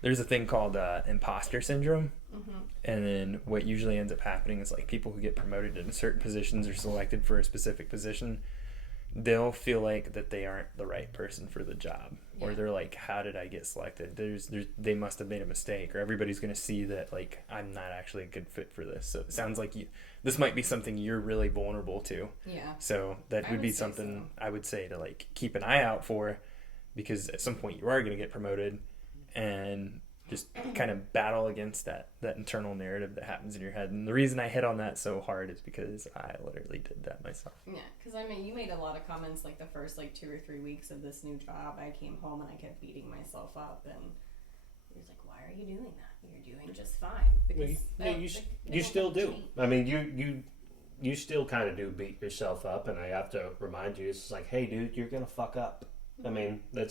there's a thing called imposter syndrome. And then what usually ends up happening is, like, people who get promoted into certain positions or selected for a specific position, they'll feel like that they aren't the right person for the job, or they're like, how did I get selected? They must have made a mistake, or everybody's going to see that, like, I'm not actually a good fit for this. So it sounds like this might be something you're really vulnerable to. Yeah. So that would be something I would say to, like, keep an eye out for, because at some point you are going to get promoted, and just kind of battle against that internal narrative that happens in your head. And the reason I hit on that so hard is because I literally did that myself. Yeah, because I mean, you made a lot of comments like the first 2 or 3 weeks of this new job. I came home and I kept beating myself up, and he was like, "Why are you doing that? You're doing just fine." Because you still do. I mean, you still kind of do beat yourself up, and I have to remind you, it's like, hey, dude, you're gonna fuck up. I mean, they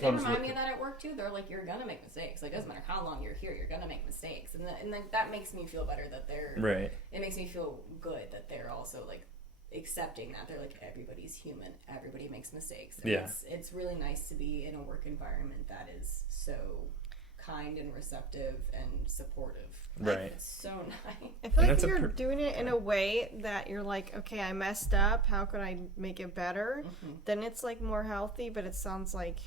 remind me of that at work too. They're like, you're gonna make mistakes. Like, it doesn't matter how long you're here, you're gonna make mistakes, and then that makes me feel better that they're right. It makes me feel good that they're also like accepting that. They're like, everybody's human, everybody makes mistakes. And it's really nice to be in a work environment that is so kind and receptive and supportive. Right. It's so nice. I feel like if you're doing it in a way that you're like, okay, I messed up, how could I make it better? Then it's like more healthy, but it sounds like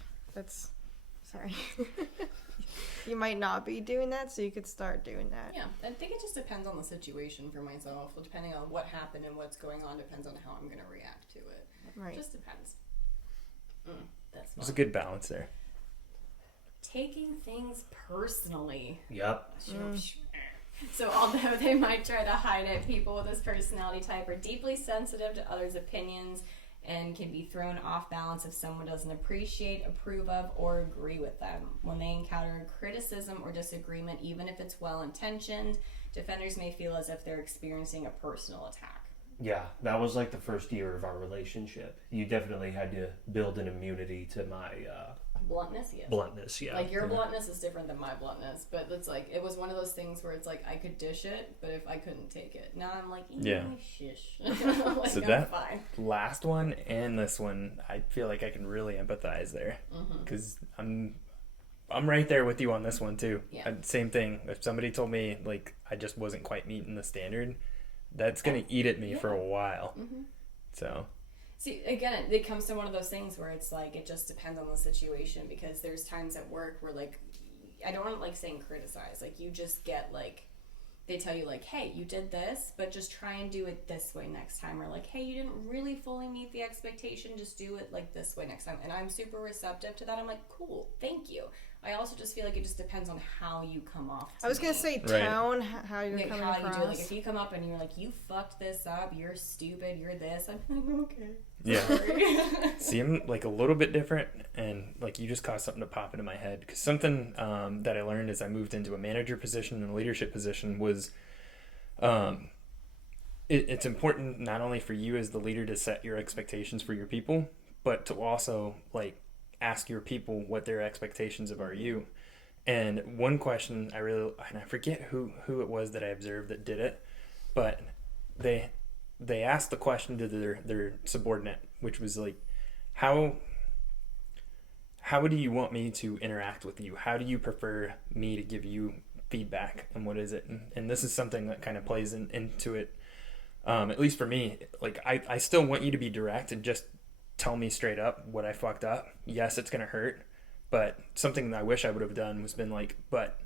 sorry. You might not be doing that, so you could start doing that. Yeah, I think it just depends on the situation for myself. Depending on what happened and what's going on, depends on how I'm going to react to it. Right. It just depends. That's fun. There's a good balance there. Taking things personally. Yep. So although they might try to hide it, people with this personality type are deeply sensitive to others' opinions and can be thrown off balance if someone doesn't appreciate, approve of, or agree with them. When they encounter criticism or disagreement, even if it's well-intentioned, defenders may feel as if they're experiencing a personal attack. Yeah, that was like the first year of our relationship. You definitely had to build an immunity to my bluntness, yes. Bluntness, yeah. Like, your bluntness is different than my bluntness, but it's like, it was one of those things where it's like, I could dish it, but if I couldn't take it. Now I'm like, shush. Like, so I'm that fine. last one and this one, I feel like I can really empathize there, because I'm right there with you on this one too. Yeah. Same thing. If somebody told me, like, I just wasn't quite meeting the standard, that's gonna eat at me for a while. So see, again, it comes to one of those things where it's like, it just depends on the situation, because there's times at work where, like, I don't want to, like, saying criticize, like, you just get, like, they tell you, like, hey, you did this, but just try and do it this way next time, or like, hey, you didn't really fully meet the expectation, just do it like this way next time. And I'm super receptive to that. I'm like, cool, thank you. I also just feel like it just depends on how you come off. I was gonna say tone, how you're like, coming how across. you do it. Like, if you come up and you're like, you fucked this up, you're stupid, you're this, I'm like, okay. yeah. Sorry. see I'm like a little bit different, and like you just caused something to pop into my head, because something that I learned as I moved into a manager position and a leadership position was it's important not only for you as the leader to set your expectations for your people, but to also like ask your people what their expectations of are you. And one question and I forget who it was that I observed that did it, but they asked the question to their subordinate, which was like, how do you want me to interact with you? How do you prefer me to give you feedback, and what is it? And this is something that kind of plays into it, at least for me. Like I still want you to be direct and just tell me straight up what I fucked up. Yes, it's gonna hurt, but something that I wish I would have done was been like, but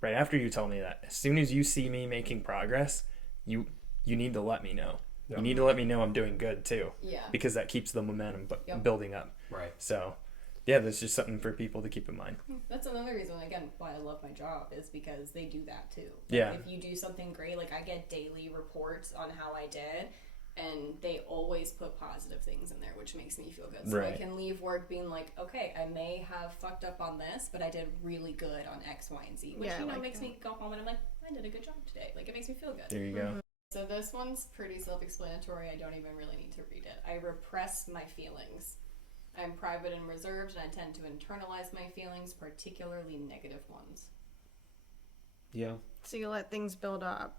right after you tell me that, as soon as you see me making progress, you need to let me know. Yeah. You need to let me know I'm doing good too. Yeah. Because that keeps the momentum building up. Right. So, yeah, that's just something for people to keep in mind. That's another reason, again, why I love my job, is because they do that too. Like, yeah. If you do something great, like I get daily reports on how I did, and they always put positive things in there, which makes me feel good. So right. I can leave work being like, okay, I may have fucked up on this, but I did really good on X, Y, and Z, which makes me go home and I'm like, I did a good job today. Like, it makes me feel good. There you go. So this one's pretty self-explanatory. I don't even really need to read it. I repress my feelings. I'm private and reserved, and I tend to internalize my feelings, particularly negative ones. Yeah. So you let things build up.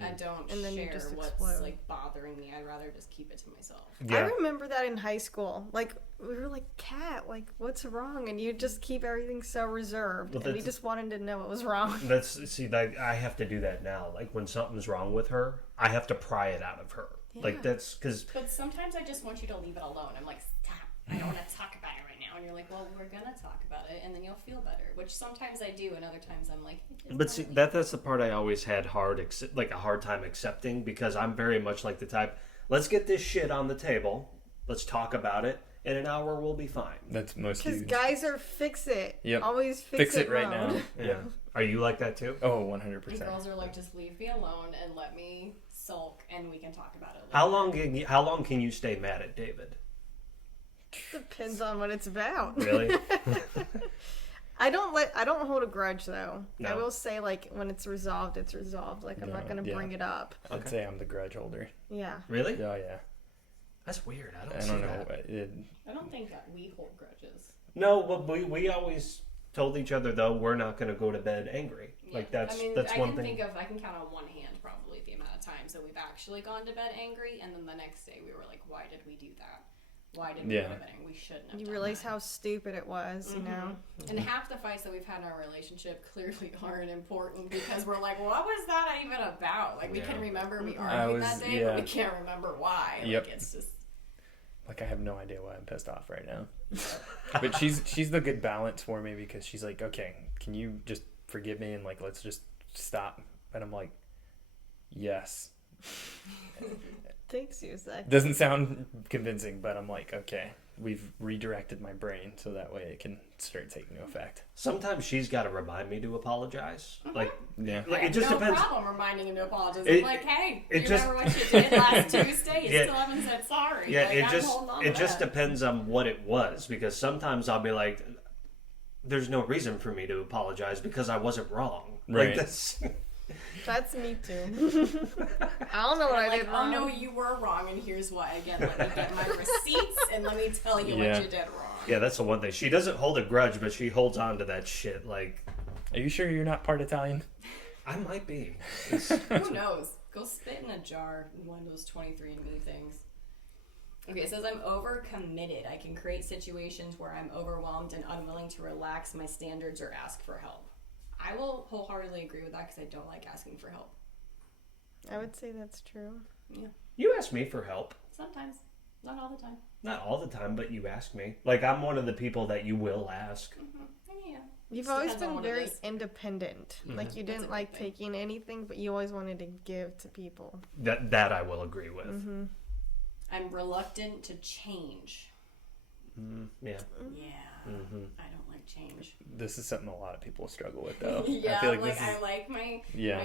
I don't and then share you just what's explode. Like bothering me. I'd rather just keep it to myself. Yeah. I remember that in high school. Like, we were like, Kat, like, what's wrong? And you just keep everything so reserved. Well, and we just wanted to know what was wrong. I have to do that now. Like, when something's wrong with her, I have to pry it out of her. Yeah. Like, that's because... But sometimes I just want you to leave it alone. I'm like, stop. I don't want to talk about it right now. And you're like, well, we're going to talk about it, and then you'll feel better. Which sometimes I do, and other times I'm like... But see, that's the part I always had a hard time accepting, because I'm very much like the type, let's get this shit on the table, let's talk about it, in an hour we'll be fine. That's most Because huge. guys are fix it. Yep. Always Fix it right mode. now. Yeah. Are you like that too? Oh, 100%. And girls are like, just leave me alone and let me sulk, and we can talk about it later. How long can you stay mad at David? Depends on what it's about. Really? I don't hold a grudge though. No. I will say, like, when it's resolved, it's resolved. Like, I'm not gonna bring it up. I'd say I'm the grudge holder. Yeah. Really? Oh, yeah. That's weird. I I don't know. that. I don't think that we hold grudges. No, but we always told each other, though, we're not going to go to bed angry. Yeah. Like, that's I mean, that's I one can thing. I can count on one hand probably the amount of times that we've actually gone to bed angry, and then the next day we were like, why did we do that? Why did we go to bed angry? We shouldn't have You done realize that. how stupid it was, you know? And half the fights that we've had in our relationship clearly aren't important, because we're like, what was that even about? Like, we can remember we argued that day, but we can't remember why. Yep. Like, it's just... Like, I have no idea why I'm pissed off right now. But she's the good balance for me, because she's like, okay, can you just forgive me and, like, let's just stop? And I'm like, yes. Takes you a second. Doesn't sound convincing, but I'm like, okay, we've redirected my brain so that way it can start taking effect. Sometimes she's got to remind me to apologize. Like, Yeah. like it just no depends. problem reminding him to apologize. It- I'm like, hey, it you just- remember what you did last Tuesday? You Yeah. still haven't said sorry. Yeah, Like, it I'm just holding on it to just that. depends on what it was, because sometimes I'll be like, there's no reason for me to apologize because I wasn't wrong. Right. Like, that's That's me too. I don't know what I did Oh wrong. no, you were wrong, and here's why. Again, let me get my receipts and let me tell you Yeah. what you did wrong. yeah, that's the one thing. She doesn't hold a grudge, but she holds on to that shit. Like, Are you sure you're not part Italian? I might be. Who knows? Go spit in a jar in one of those 23andMe things. Okay, it says I'm overcommitted. I can create situations where I'm overwhelmed and unwilling to relax my standards or ask for help. I will wholeheartedly agree with that, because I don't like asking for help. I would say that's true. Yeah, You ask me for help. sometimes, not all the time. Not all the time, but you ask me. Like, I'm one of the people that you will ask. Yeah. You've Just always depends on been what it very is. independent. Like, you That's a didn't good like thing. taking anything, but you always wanted to give to people. That I will agree with. I'm reluctant to change. Yeah. Yeah. Mm-hmm. I don't like change. This is something a lot of people struggle with, though. Yeah, I feel like I like my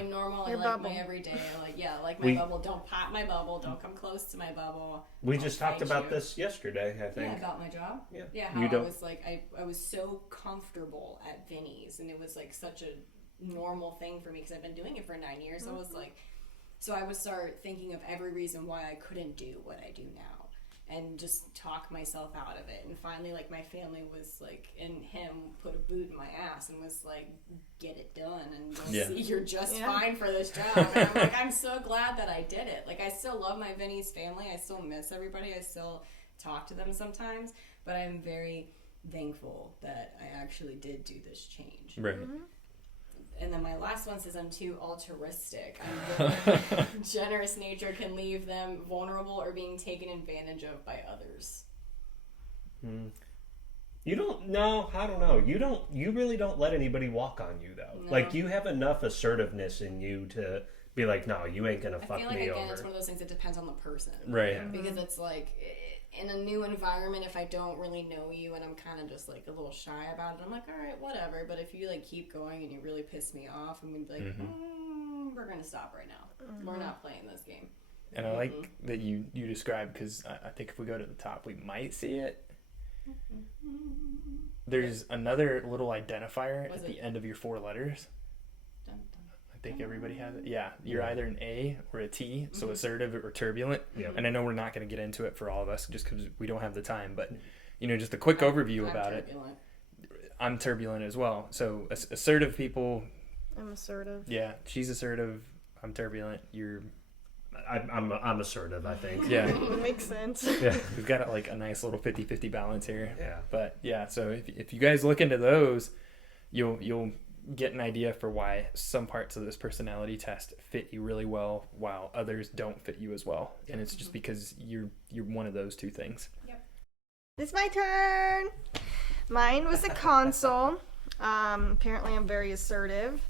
normal, Your I like bubble. my everyday. I like my bubble. Don't pop my bubble. Don't come close to my bubble. We I'll just talked fight about you. this yesterday, I think. Yeah, about my job. Yeah. Yeah, how You I don't- was like, I was so comfortable at Vinny's, and it was like such a normal thing for me because I've been doing it for 9 years. So I was like, so I would start thinking of every reason why I couldn't do what I do now, and just talk myself out of it. And finally, like, my family was like, and him put a boot in my ass and was like, get it done, and you'll see you're just fine for this job. And I'm like, I'm so glad that I did it. Like, I still love my Vinny's family. I still miss everybody. I still talk to them sometimes, but I'm very thankful that I actually did do this change. Right. And then my last one says I'm too altruistic. I'm generous nature can leave them vulnerable or being taken advantage of by others. You don't. No, I don't know. You really don't let anybody walk on you though. No. Like, you have enough assertiveness in you to be like, no, you ain't gonna I fuck feel like, me again, over. it's one of those things that depends on the person. Right. Because it's like, in a new environment, if I don't really know you and I'm kind of just like a little shy about it, I'm like, all right, whatever. But if you like keep going and you really piss me off, I'm gonna be like, we're gonna stop right now. We're not playing this game. And I like that you described, because I think if we go to the top, we might see it. There's another little identifier Was at it? the end of your 4 letters. Dun, dun. I think everybody has it. Yeah, you're either an A or a T, so assertive or turbulent. Yeah. And I know we're not going to get into it for all of us just because we don't have the time, but just a quick overview I'm about it. turbulent. I'm turbulent as well. So assertive people, I'm assertive. yeah, she's assertive. I'm turbulent. You're, I'm assertive, I think. yeah. It makes sense. Yeah. We've got like a nice little 50-50 balance here. Yeah. But yeah, so if you guys look into those, you'll get an idea for why some parts of this personality test fit you really well while others don't fit you as well. And it's just because you're one of those 2 things. It's my turn. Mine was a console. Apparently, I'm very assertive.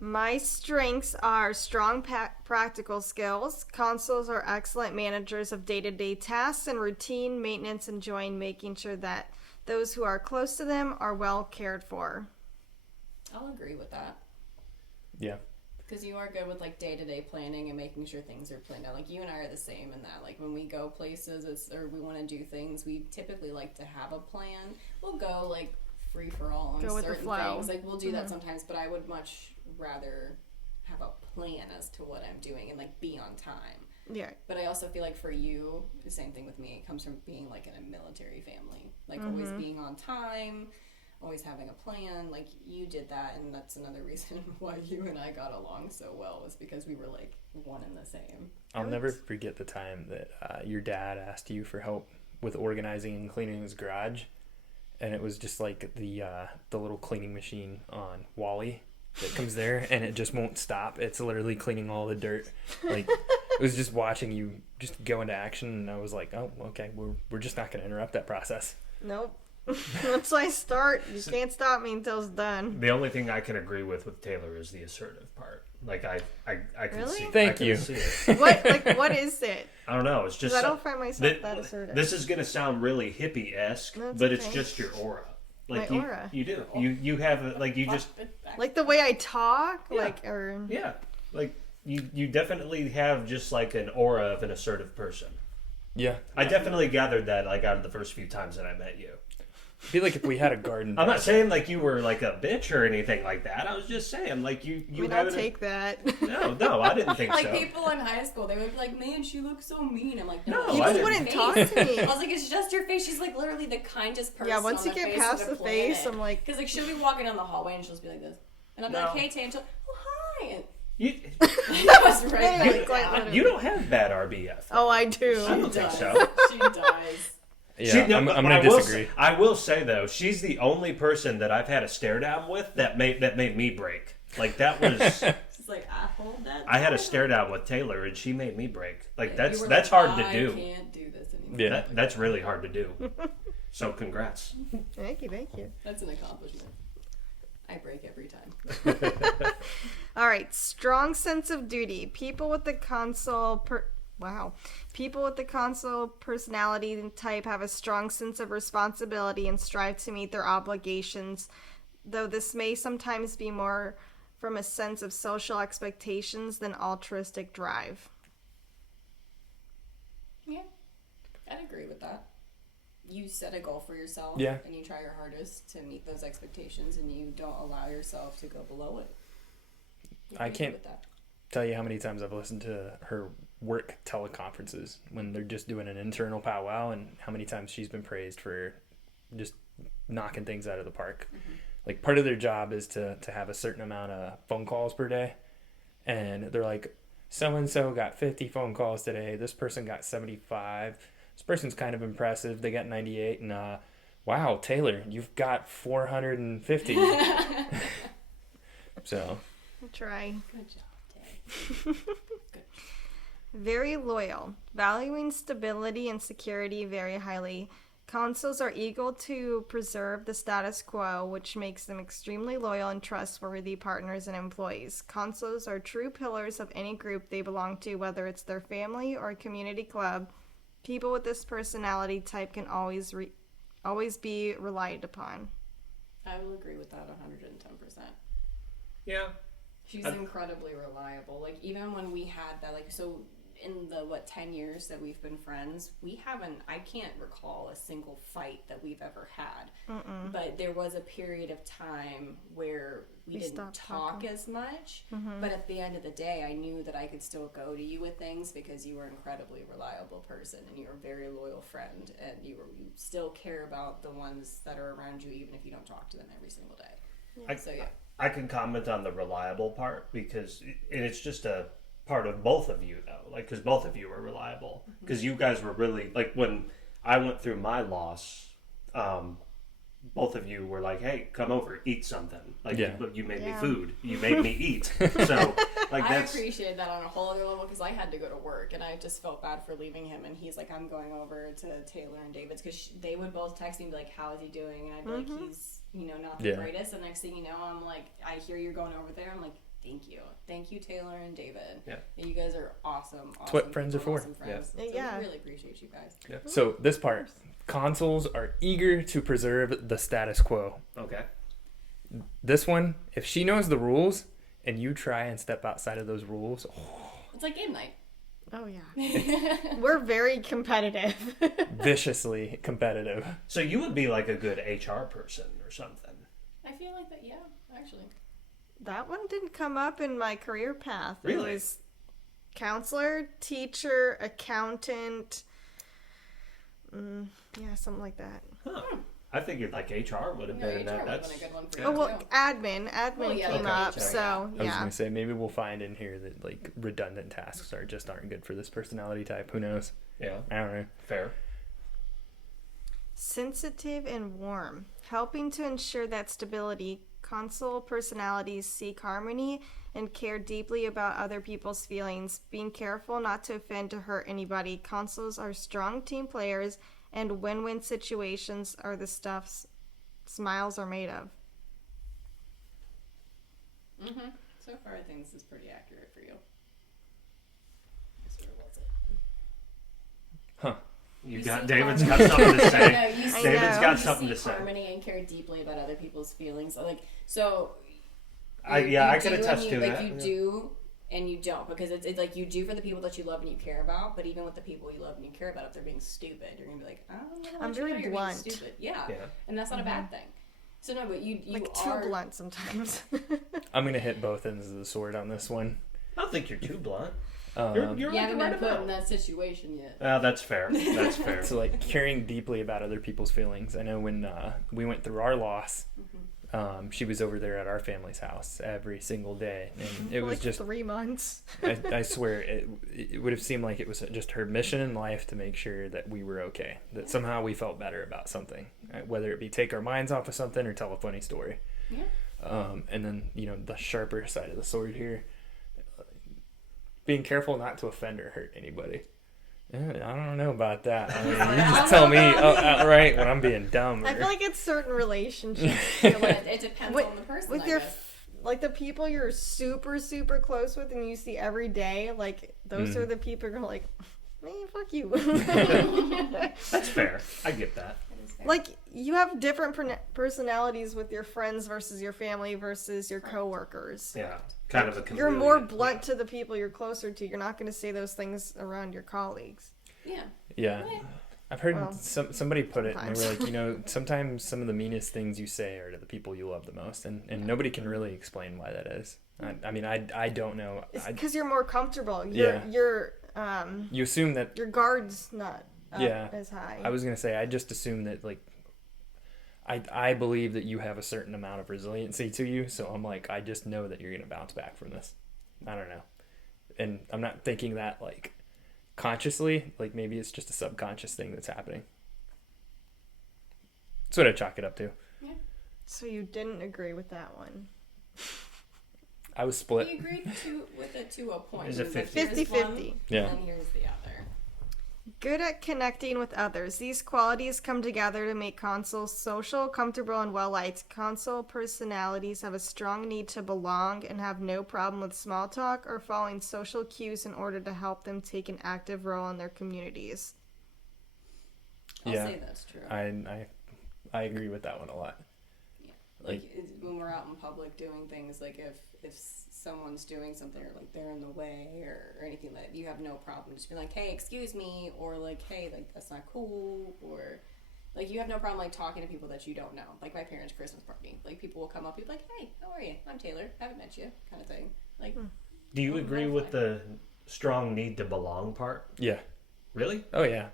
My strengths are strong practical skills. Consoles are excellent managers of day-to-day tasks and routine maintenance, enjoying making sure that those who are close to them are well cared for. I'll agree with that. Yeah. Because you are good with like day-to-day planning and making sure things are planned out. Like, you and I are the same in that. Like, when we go places or we want to do things, we typically like to have a plan. We'll go like free for all on Go with the certain flow. things. Like, we'll do that sometimes, but I would much rather have a plan as to what I'm doing and like be on time. Yeah. But I also feel like for you, the same thing with me. It comes from being like in a military family, like always being on time, always having a plan. Like, you did that, and that's another reason why you and I got along so well, was because we were like one and the same. I'll never forget the time that your dad asked you for help with organizing and cleaning his garage. And it was just like the little cleaning machine on Wall-E that comes there, and it just won't stop. It's literally cleaning all the dirt. Like, it was just watching you just go into action, and I was like, oh, okay, we're just not going to interrupt that process. Nope. Once I start, you can't stop me until it's done. The only thing I can agree with Taylor is the assertive part. Like, I can Really? see. Thank I can you. See it. What is it? I don't know. It's just. Because I don't find myself that assertive. This is gonna sound really hippie-esque, No, it's but it's okay. just your aura. Like, My you, aura. You do. You have like you just Like the way I talk, Yeah. or yeah. Like, you definitely have just like an aura of an assertive person. Yeah. I definitely gathered that like out of the first few times that I met you. I feel like if we had a garden. I'm not saying like you were like a bitch or anything like that. I was just saying like you I mean, have I'll it. take that. No, I didn't think Like, so. people in high school, they would be like, man, she looks so mean. I'm like, No, no, I You didn't. just wouldn't talk to me. I was like, it's just your face. She's like literally the kindest person. Yeah, once on you the get face past of the face, I'm like, because like she'll be walking down the hallway and she'll just be like this, and I'll be No. like, hey, Tay, and she'll, oh hi, and You, that was right. You- back down. you don't have bad RBF. oh, I do. I don't think so. She does. Yeah, I'm going to disagree. I will say though, she's the only person that I've had a stare down with that made me break. Like, that was. She's like, I hold that. I had a down. stare down with Taylor, and she made me break. Like, You that's were that's like, hard to I do. can't do this anymore. Yeah. That's really hard to do. So congrats. Thank you, thank you. That's an accomplishment. I break every time. All right, strong sense of duty. People with the console Wow. People with the console personality type have a strong sense of responsibility and strive to meet their obligations, though this may sometimes be more from a sense of social expectations than altruistic drive. Yeah, I'd agree with that. You set a goal for yourself, Yeah. and you try your hardest to meet those expectations, and you don't allow yourself to go below it. I can't tell you how many times I've listened to her work teleconferences when they're just doing an internal powwow, and how many times she's been praised for just knocking things out of the park. Mm-hmm. Like, part of their job is to have a certain amount of phone calls per day, and they're like, so-and-so got 50 phone calls today, this person got 75, this person's kind of impressive, they got 98, and wow, Taylor, you've got 450. So I'll try. Good job, Tay. Very loyal. Valuing stability and security very highly. Consuls are eager to preserve the status quo, which makes them extremely loyal and trustworthy partners and employees. Consuls are true pillars of any group they belong to, whether it's their family or a community club. People with this personality type can always be relied upon. I will agree with that 110%. Yeah. She's incredibly reliable. Like, even when we had that, like, so in the 10 years that we've been friends, I can't recall a single fight that we've ever had. Mm-mm. But there was a period of time where we didn't talk as much. Mm-hmm. But at the end of the day, I knew that I could still go to you with things because you were an incredibly reliable person and you're a very loyal friend, and you still care about the ones that are around you even if you don't talk to them every single day. I can comment on the reliable part because it's just a part of both of you, though, like, because both of you were reliable, because you guys were really, like, when I went through my loss, both of you were like, hey, come over, eat something, like, you made me food, you made me eat, so, like, I appreciate that on a whole other level, because I had to go to work, and I just felt bad for leaving him, and he's like, I'm going over to Taylor and David's, because they would both text me and be like, how is he doing, and I'd be like, he's, not the greatest, and next thing you know, I'm like, I hear you're going over there, I'm like, Thank you, Taylor and David. Yeah. You guys are awesome. That's what friends are for. Awesome friends. Yeah. So we really appreciate you guys. Yeah. So this part, consuls are eager to preserve the status quo. Okay. This one, if she knows the rules and you try and step outside of those rules, it's like game night. Oh, yeah. We're very competitive. Viciously competitive. So you would be like a good HR person or something. I feel like that, yeah, actually. That one didn't come up in my career path. Really? It was counselor, teacher, accountant. Something like that. Huh. I figured like HR would have been that. That's a good one for you. Oh, well, admin came up. Sorry. So yeah. I was gonna say maybe we'll find in here that like redundant tasks aren't good for this personality type. Who knows? Yeah. I don't know. Fair. Sensitive and warm, helping to ensure that stability. Consul personalities seek harmony and care deeply about other people's feelings, being careful not to offend or hurt anybody. Consuls are strong team players, and win-win situations are the stuff smiles are made of. Mm-hmm. So far, I think this is pretty accurate for you. Where was it? Huh. David's got something to say. David's got something to say. Harmony and care deeply about other people's feelings. Like, so. I can attest to that. Like, you do and you don't, because it's like you do for the people that you love and you care about, but even with the people you love and you care about, if they're being stupid, you're gonna be like, I'm very blunt. Stupid. Yeah, and that's not a bad thing. So no, but you like are too blunt sometimes. I'm gonna hit both ends of the sword on this one. I don't think you're too blunt. You haven't been put in that situation yet. That's fair. That's fair. So, like, caring deeply about other people's feelings. I know when we went through our loss, she was over there at our family's house every single day, and it was like just 3 months. I swear it would have seemed like it was just her mission in life to make sure that we were okay, that somehow we felt better about something, whether it be take our minds off of something or tell a funny story. Yeah. And then the sharper side of the sword here, being careful not to offend or hurt anybody. I don't know about that. I mean, you just tell me outright when I'm being dumb. I feel like it's certain relationships. It depends on the person. With like the people you're super super close with and you see every day, like those are the people you're like, man, fuck you. That's fair. I get that. Like you have different personalities with your friends versus your family versus your coworkers. Yeah, kind of a You're chameleon. more blunt to the people you're closer to. You're not going to say those things around your colleagues. Yeah. Yeah. I've heard Well, somebody put it, and they were sometimes. like, sometimes some of the meanest things you say are to the people you love the most, and nobody can really explain why that is. I mean, I don't know. It's because you're more comfortable. You're You assume that. your guard's not up Yeah. as high. I was gonna say, I just assume that, like, I believe that you have a certain amount of resiliency to you, so I'm like, I just know that you're gonna bounce back from this. I don't know, and I'm not thinking that like consciously. Like maybe it's just a subconscious thing that's happening. That's what I chalk it up to. So you didn't agree with that one. I was split. We agreed with it to a point. Is it Like, 50? here's one, 50-50. Yeah. And then here's the other. Good at connecting with others. These qualities come together to make consuls social, comfortable, and well-liked. Consul personalities have a strong need to belong and have no problem with small talk or following social cues in order to help them take an active role in their communities. I'll Yeah. say that's true. I agree with that one a lot. Like when we're out in public doing things, like if someone's doing something or like they're in the way or anything like that, you have no problem just being like, hey, excuse me, or like, hey, like that's not cool, or like you have no problem like talking to people that you don't know. Like my parents' Christmas party, like people will come up and be like, hey, how are you? I'm Taylor, haven't met you, kind of thing. Like, Do you agree with the strong need to belong part? Yeah. Really? Oh yeah.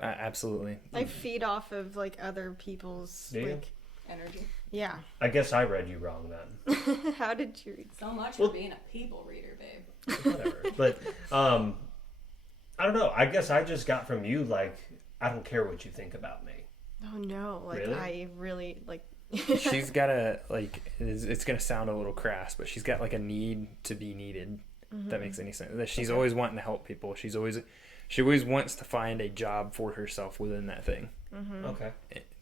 Absolutely. I feed off of like other people's Do you? like energy. yeah. I guess I read you wrong then. How did you read? So much Well- for being a people reader, babe. Whatever. But I don't know. I guess I just got from you like I don't care what you think about me. Oh no, like Really? I really like She's got a, like, it's gonna sound a little crass, but she's got like a need to be needed. If that makes any sense. That she's always wanting to help people. She always wants to find a job for herself within that thing. Okay.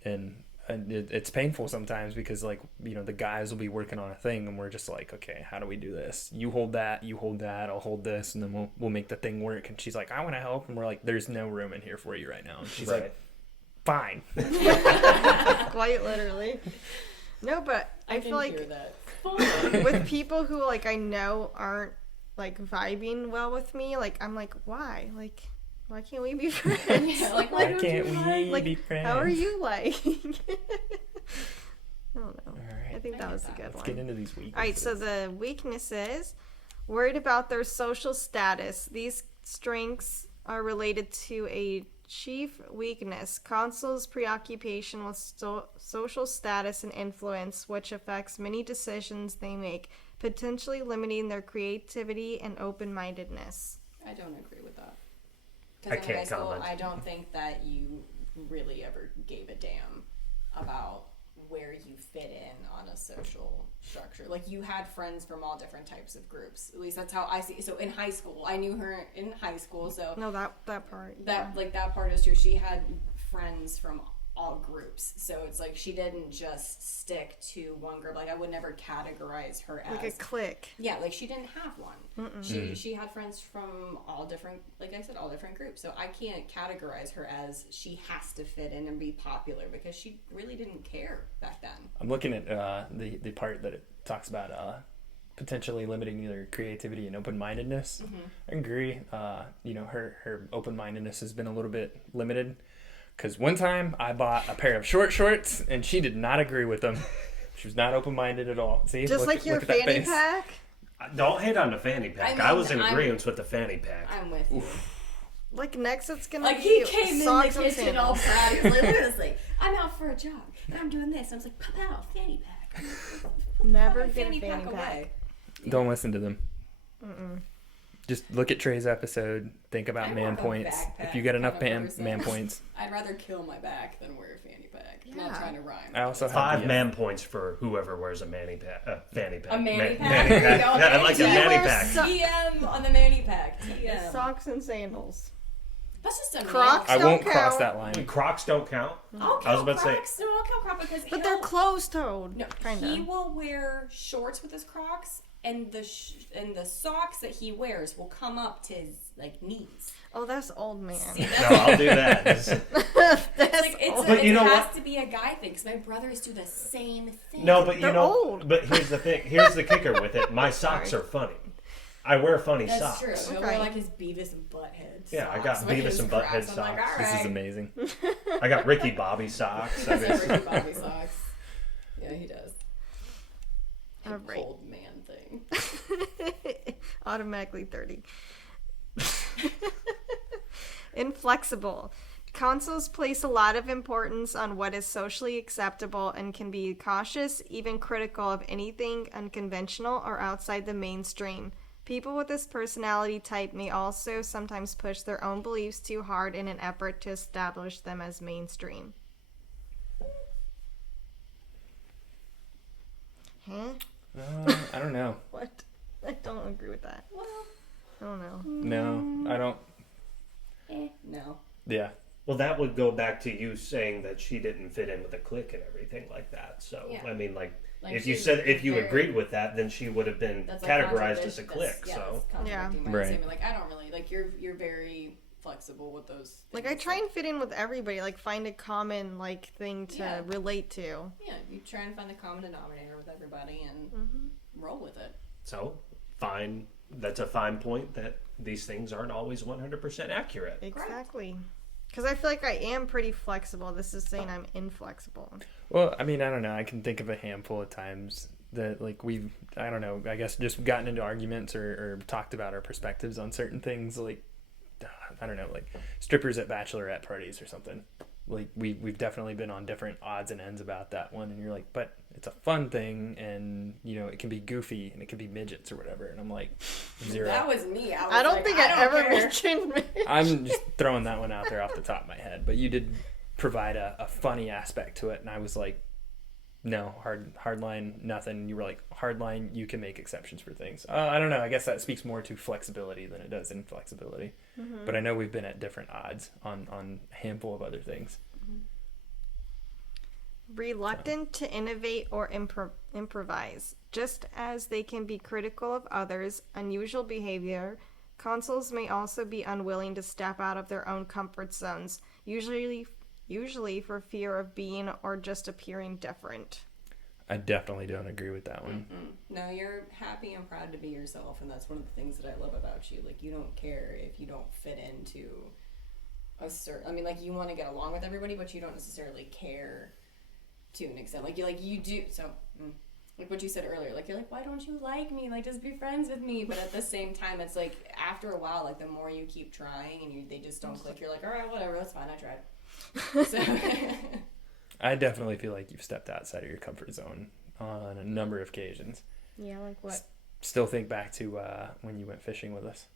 And it's painful sometimes because, like, you know, the guys will be working on a thing and we're just like, okay, how do we do this? You hold that, I'll hold this, and then we'll make the thing work. And she's like, I want to help, and we're like, there's no room in here for you right now. And she's like, fine. quite literally. No, but I feel like hear that. with people who like I know aren't like vibing well with me, like I'm like, why? Like, why can't we be friends? Yeah, like, Why don't can't you we like, be friends? how are you like? I don't know. All I right, think that I was get a good let's one. get into these weekends. All right, so the weaknesses, worried about their social status. These strengths are related to a chief weakness, consuls' preoccupation with social status and influence, which affects many decisions they make, potentially limiting their creativity and open-mindedness. I don't agree with that. I Because in can't high school, comment. I don't think that you really ever gave a damn about where you fit in on a social structure. Like, you had friends from all different types of groups. At least that's how I see it. So in high school, I knew her in high school, so No, that part. that like that part is true. She had friends from all groups, so it's like she didn't just stick to one group. Like, I would never categorize her as like a clique. yeah, like she didn't have one. She had friends from all different, like I said, all different groups. So I can't categorize her as she has to fit in and be popular because she really didn't care back then. I'm looking at the part that it talks about potentially limiting their creativity and open-mindedness. I agree. You know, her open-mindedness has been a little bit limited because one time I bought a pair of short shorts and she did not agree with them. She was not open-minded at all. See, Just like your look at that fanny face. pack. Don't hate on the fanny pack. I I mean, was in I'm- agreement with the fanny pack. I'm with you. Like next it's gonna Like, be he came in the socks and kitchen all sandals. proud. He was like, look at this thing. I'm out for a jog. And I'm doing this. I was like, pop out, fanny pack. Never Put my get a fanny pack. away. Don't listen to them. Just look at Trey's episode. Think about I'm man more of a points. backpack If you get enough kind of man person. points, I'd rather kill my back than wear a fanny pack. I'm not Yeah. trying to rhyme. I also have 5 the, man points for whoever wears a fanny pack. Fanny pack. A manny pack? Manny There you pack. go. Yeah, I like a TM manny wears pack. so- TM on the manny pack. TM. Socks and sandals. That's just a Crocs male. I won't don't cross count. that line. Crocs don't count. I'll count I was about to say- Crocs. No, I'll count Crocs because But they're he'll- closed-toed. No, kind he of. will wear shorts with his Crocs, and the socks that he wears will come up to his like knees. Oh, that's old man. See, No, I'll do that. That's old. But you know has what? to be a guy thing because my brothers do the same thing. No, but you They're know. old. But here's the thing. Here's the kicker with it. My socks are funny. I wear funny that's socks. true. He'll Okay. wear like his Beavis and Butthead. Yeah, I socks got with Beavis his and Butthead Crocs. I'm like, socks. all This is right. amazing. I got Ricky Bobby socks. I Those mean, are Ricky Bobby socks. Yeah, he does. All A right. cold man thing. Automatically 30. Inflexible. Consuls place a lot of importance on what is socially acceptable and can be cautious, even critical of anything unconventional or outside the mainstream. People with this personality type may also sometimes push their own beliefs too hard in an effort to establish them as mainstream. Huh? I don't know. What? I don't agree with that. Well, I don't know. No, I don't. no. Yeah. well, that would go back to you saying that she didn't fit in with a clique and everything like that. So Yeah. I mean, like Like if you she's said if you very- agreed with that, then she would have been That's like categorized as a contradict- clique. that's- So that's contradicting my Right. statement. Like I don't really like you're very flexible with those. Like I things. try and fit in with everybody, like find a common like thing to Yeah. relate to. Yeah, you try and find the common denominator with everybody and roll with it. so fine. That's a fine point that these things aren't always 100% accurate. Exactly. Because I feel like I am pretty flexible. This is saying I'm inflexible. Well, I mean, I don't know. I can think of a handful of times that, like, we've, I don't know, I guess just gotten into arguments or talked about our perspectives on certain things, like, I don't know, like strippers at bachelorette parties or something. Like, we've definitely been on different odds and ends about that one. And you're like, but it's a fun thing, and, you know, it can be goofy, and it can be midgets or whatever. And I'm like, zero. That was me. I, was I don't like, think I I ever care. mentioned I'm just throwing that one out there off the top of my head, but you did provide a funny aspect to it, and I was like, no, hard line, nothing. You were like, hard line, you can make exceptions for things. I don't know. I guess that speaks more to flexibility than it does inflexibility. But I know we've been at different odds on a handful of other things. reluctant to innovate or improvise. Just as they can be critical of others' unusual behavior, consuls may also be unwilling to step out of their own comfort zones, usually for fear of being or just appearing different. I definitely don't agree with that one. No, you're happy and proud to be yourself, and that's one of the things that I love about you. Like, you don't care if you don't fit into a certain. I mean, like, you want to get along with everybody, but you don't necessarily care to an extent. Like you do. So, like what you said earlier, like you're like, why don't you like me? Like, just be friends with me. But at the same time, it's like after a while, like the more you keep trying and they just don't click, you're like, all right, whatever, that's fine. I tried. So. I definitely feel like you've stepped outside of your comfort zone on a number of occasions. Yeah, like what? Still think back to when you went fishing with us.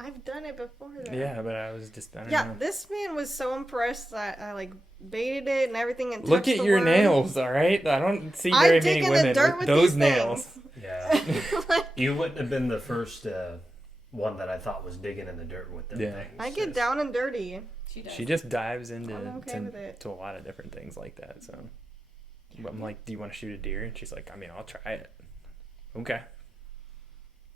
I've done it before that. Yeah, but I was just, I don't Yeah, know. this man was so impressed that I like baited it and everything and Look touched at the your worm. nails, all right? I don't see I very dig many in the women dirt with with those these nails. things. Yeah, you wouldn't have been the first one that I thought was digging in the dirt with them Yeah. things. I get It's- down and dirty. She does. She just dives into I'm okay with it. to a lot of different things like that. So I'm like, do you want to shoot a deer? And she's like, I mean, I'll try it. Okay.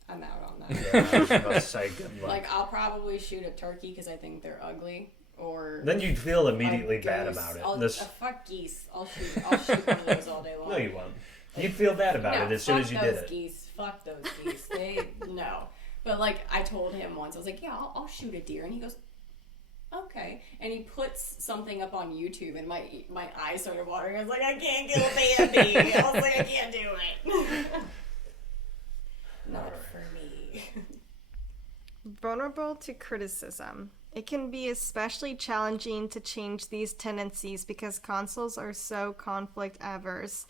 I'm out on that. Yeah, I was about to say, good luck. Like, I'll probably shoot a turkey because I think they're ugly. Or Then you'd feel immediately a bad goose. about it. I'll, This, fuck geese. I'll shoot one of those all day long. no, you won't. You'd feel bad about No, it as soon fuck as you those did it. geese. Fuck those geese. They no. But like I told him once, I was like, yeah, I'll shoot a deer, and he goes, okay. And he puts something up on YouTube, and my eyes started watering. I was like, I can't kill a baby. I was like, I can't do it. Not for me. Vulnerable to criticism. It can be especially challenging to change these tendencies because consuls are so conflict averse.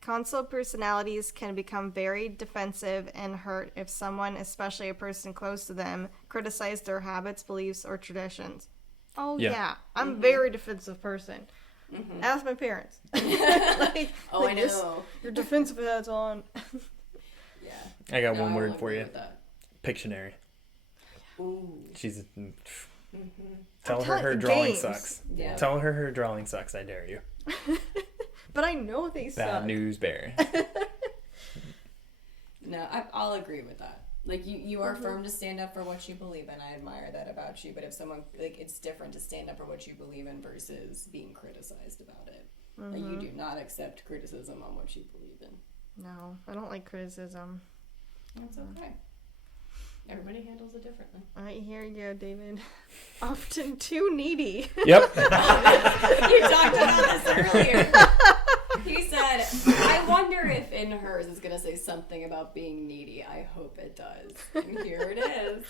Consul personalities can become very defensive and hurt if someone, especially a person close to them, criticizes their habits, beliefs, or traditions. Oh yeah, I'm a very defensive person. Ask my parents. like, Oh, I like, this- know. your defensive head's on. Yeah. I got No, one I word will for agree you. with that. Pictionary. Ooh. She's. Mm-hmm. Tell I'm her her telling- drawing games. sucks. Yeah. Tell her her drawing sucks. I dare you. But I know they Bad suck. news bear. No, I'll agree with that. Like you are firm to stand up for what you believe in. I admire that about you. But if someone like it's different to stand up for what you believe in versus being criticized about it. Like you do not accept criticism on what you believe in. No, I don't like criticism. That's okay. Everybody handles it differently. I hear you, David. Often too needy. Yep. You talked about this earlier. He said, I wonder if in hers it's going to say something about being needy. I hope it does. And here it is.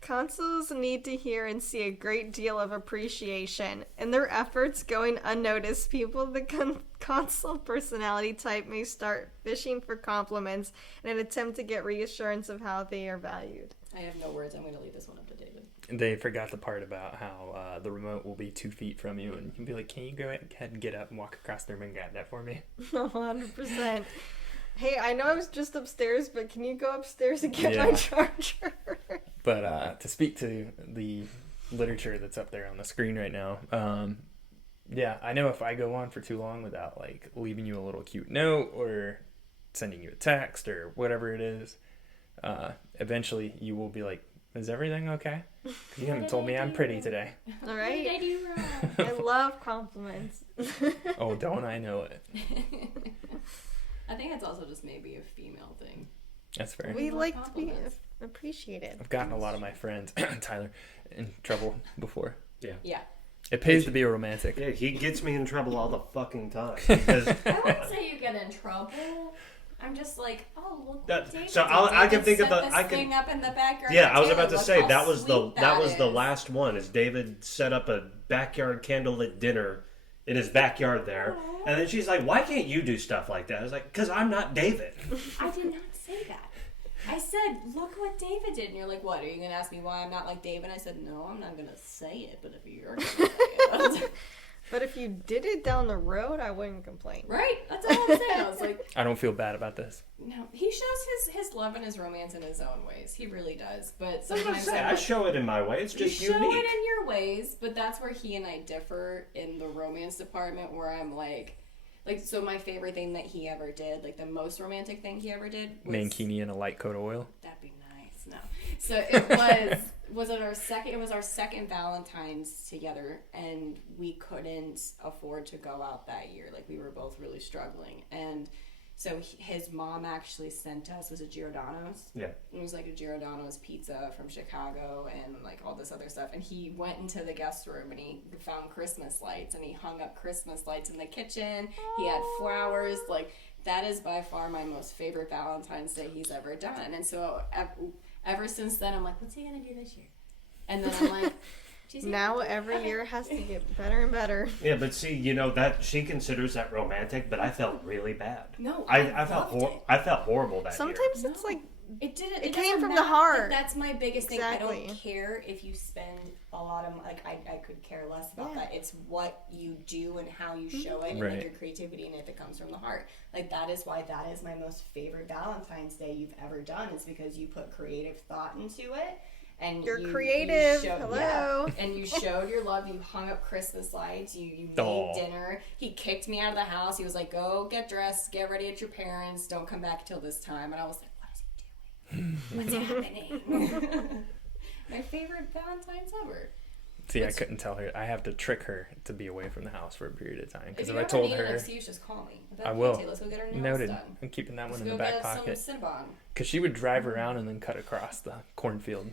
Consuls need to hear and see a great deal of appreciation. In their efforts going unnoticed, people of the consul personality type may start fishing for compliments in an attempt to get reassurance of how they are valued. I have no words. I'm going to leave this one up to David. They forgot the part about how the remote will be 2 feet from you, and you can be like, "Can you go ahead and get up and walk across the room and grab that for me?" 100%. Hey, I know I was just upstairs, but can you go upstairs and get my Yeah. charger? But to speak to the literature that's up there on the screen right now, yeah, I know if I go on for too long without like leaving you a little cute note or sending you a text or whatever it is, eventually you will be like, "Is everything okay? 'Cause you haven't told me I'm pretty today." All What did I right. do wrong? I love compliments. Oh, don't I know it? I think it's also just maybe a female thing. That's fair. We love like to be compliments. appreciated. I've gotten a lot of my friends, Tyler, in trouble before. Yeah. It pays to be a romantic. Yeah, he gets me in trouble all the fucking time. Because I wouldn't say you get in trouble. I'm just like, oh, look That- what David so did. I can David think of set the- this I can- thing up in the backyard. yeah, I was Taylor, about to look say how that was the sweet that was the is. last one. Is David set up a backyard candlelit dinner in his backyard there, and then she's like, "Why can't you do stuff like that?" I was like, "Cause I'm not David." I did not say that. I said, look what David did. And you're like, what? Are you going to ask me why I'm not like David? I said, no, I'm not going to say it. But if you're going to say it. But if you did it down the road, I wouldn't complain. Right? That's all I'm saying. I was like, I don't feel bad about this. no. He shows his love and his romance in his own ways. He really does. But That's what I'm sometimes saying. I show it in my way. It's you just show unique. it in your ways, but that's where he and I differ in the romance department, where I'm like, so my favorite thing that he ever did, like the most romantic thing he ever did, was Mankini and a light coat of oil. that'd be nice. No, so it was our second Valentine's together, and we couldn't afford to go out that year. Like we were both really struggling, and so his mom actually sent us, was it Giordano's? Yeah. It was like a Giordano's pizza from Chicago and like all this other stuff. And he went into the guest room and he found Christmas lights and he hung up Christmas lights in the kitchen. He had flowers. Like that is by far my most favorite Valentine's Day he's ever done. And so ever since then, I'm like, what's he gonna do this year? And then I'm like, geez, Now every year has to get better and better. Yeah, but see, you know that she considers that romantic, but I felt really bad. No, I felt loved it. I felt horrible that year. Sometimes it's No. like It didn't. It It came doesn't from the matter. heart. That's my biggest thing. I Exactly. don't care if you spend a lot of like. I could care less about Yeah. that. It's what you do and how you show it, and Right. like your creativity, and if it comes from the heart. Like that is why that is my most favorite Valentine's Day you've ever done. Is because you put creative thought into it. And You're you creative. showed- Hello. yeah. And you showed your love. You hung up Christmas lights. You made Aw. dinner. He kicked me out of the house. He was like, "Go get dressed. Get ready at your parents. Don't come back till this time." And I was like, "What is he doing? What's happening?" My favorite Valentine's ever. See, I couldn't tell her. I have to trick her to be away from the house for a period of time. If Because you if I ever told need an her, excuse, just call me. If I okay, will. Let's go get our nails Noted. done. I'm keeping that one Let's in the go back get pocket. some Cinnabon. Because she would drive around and then cut across the cornfield.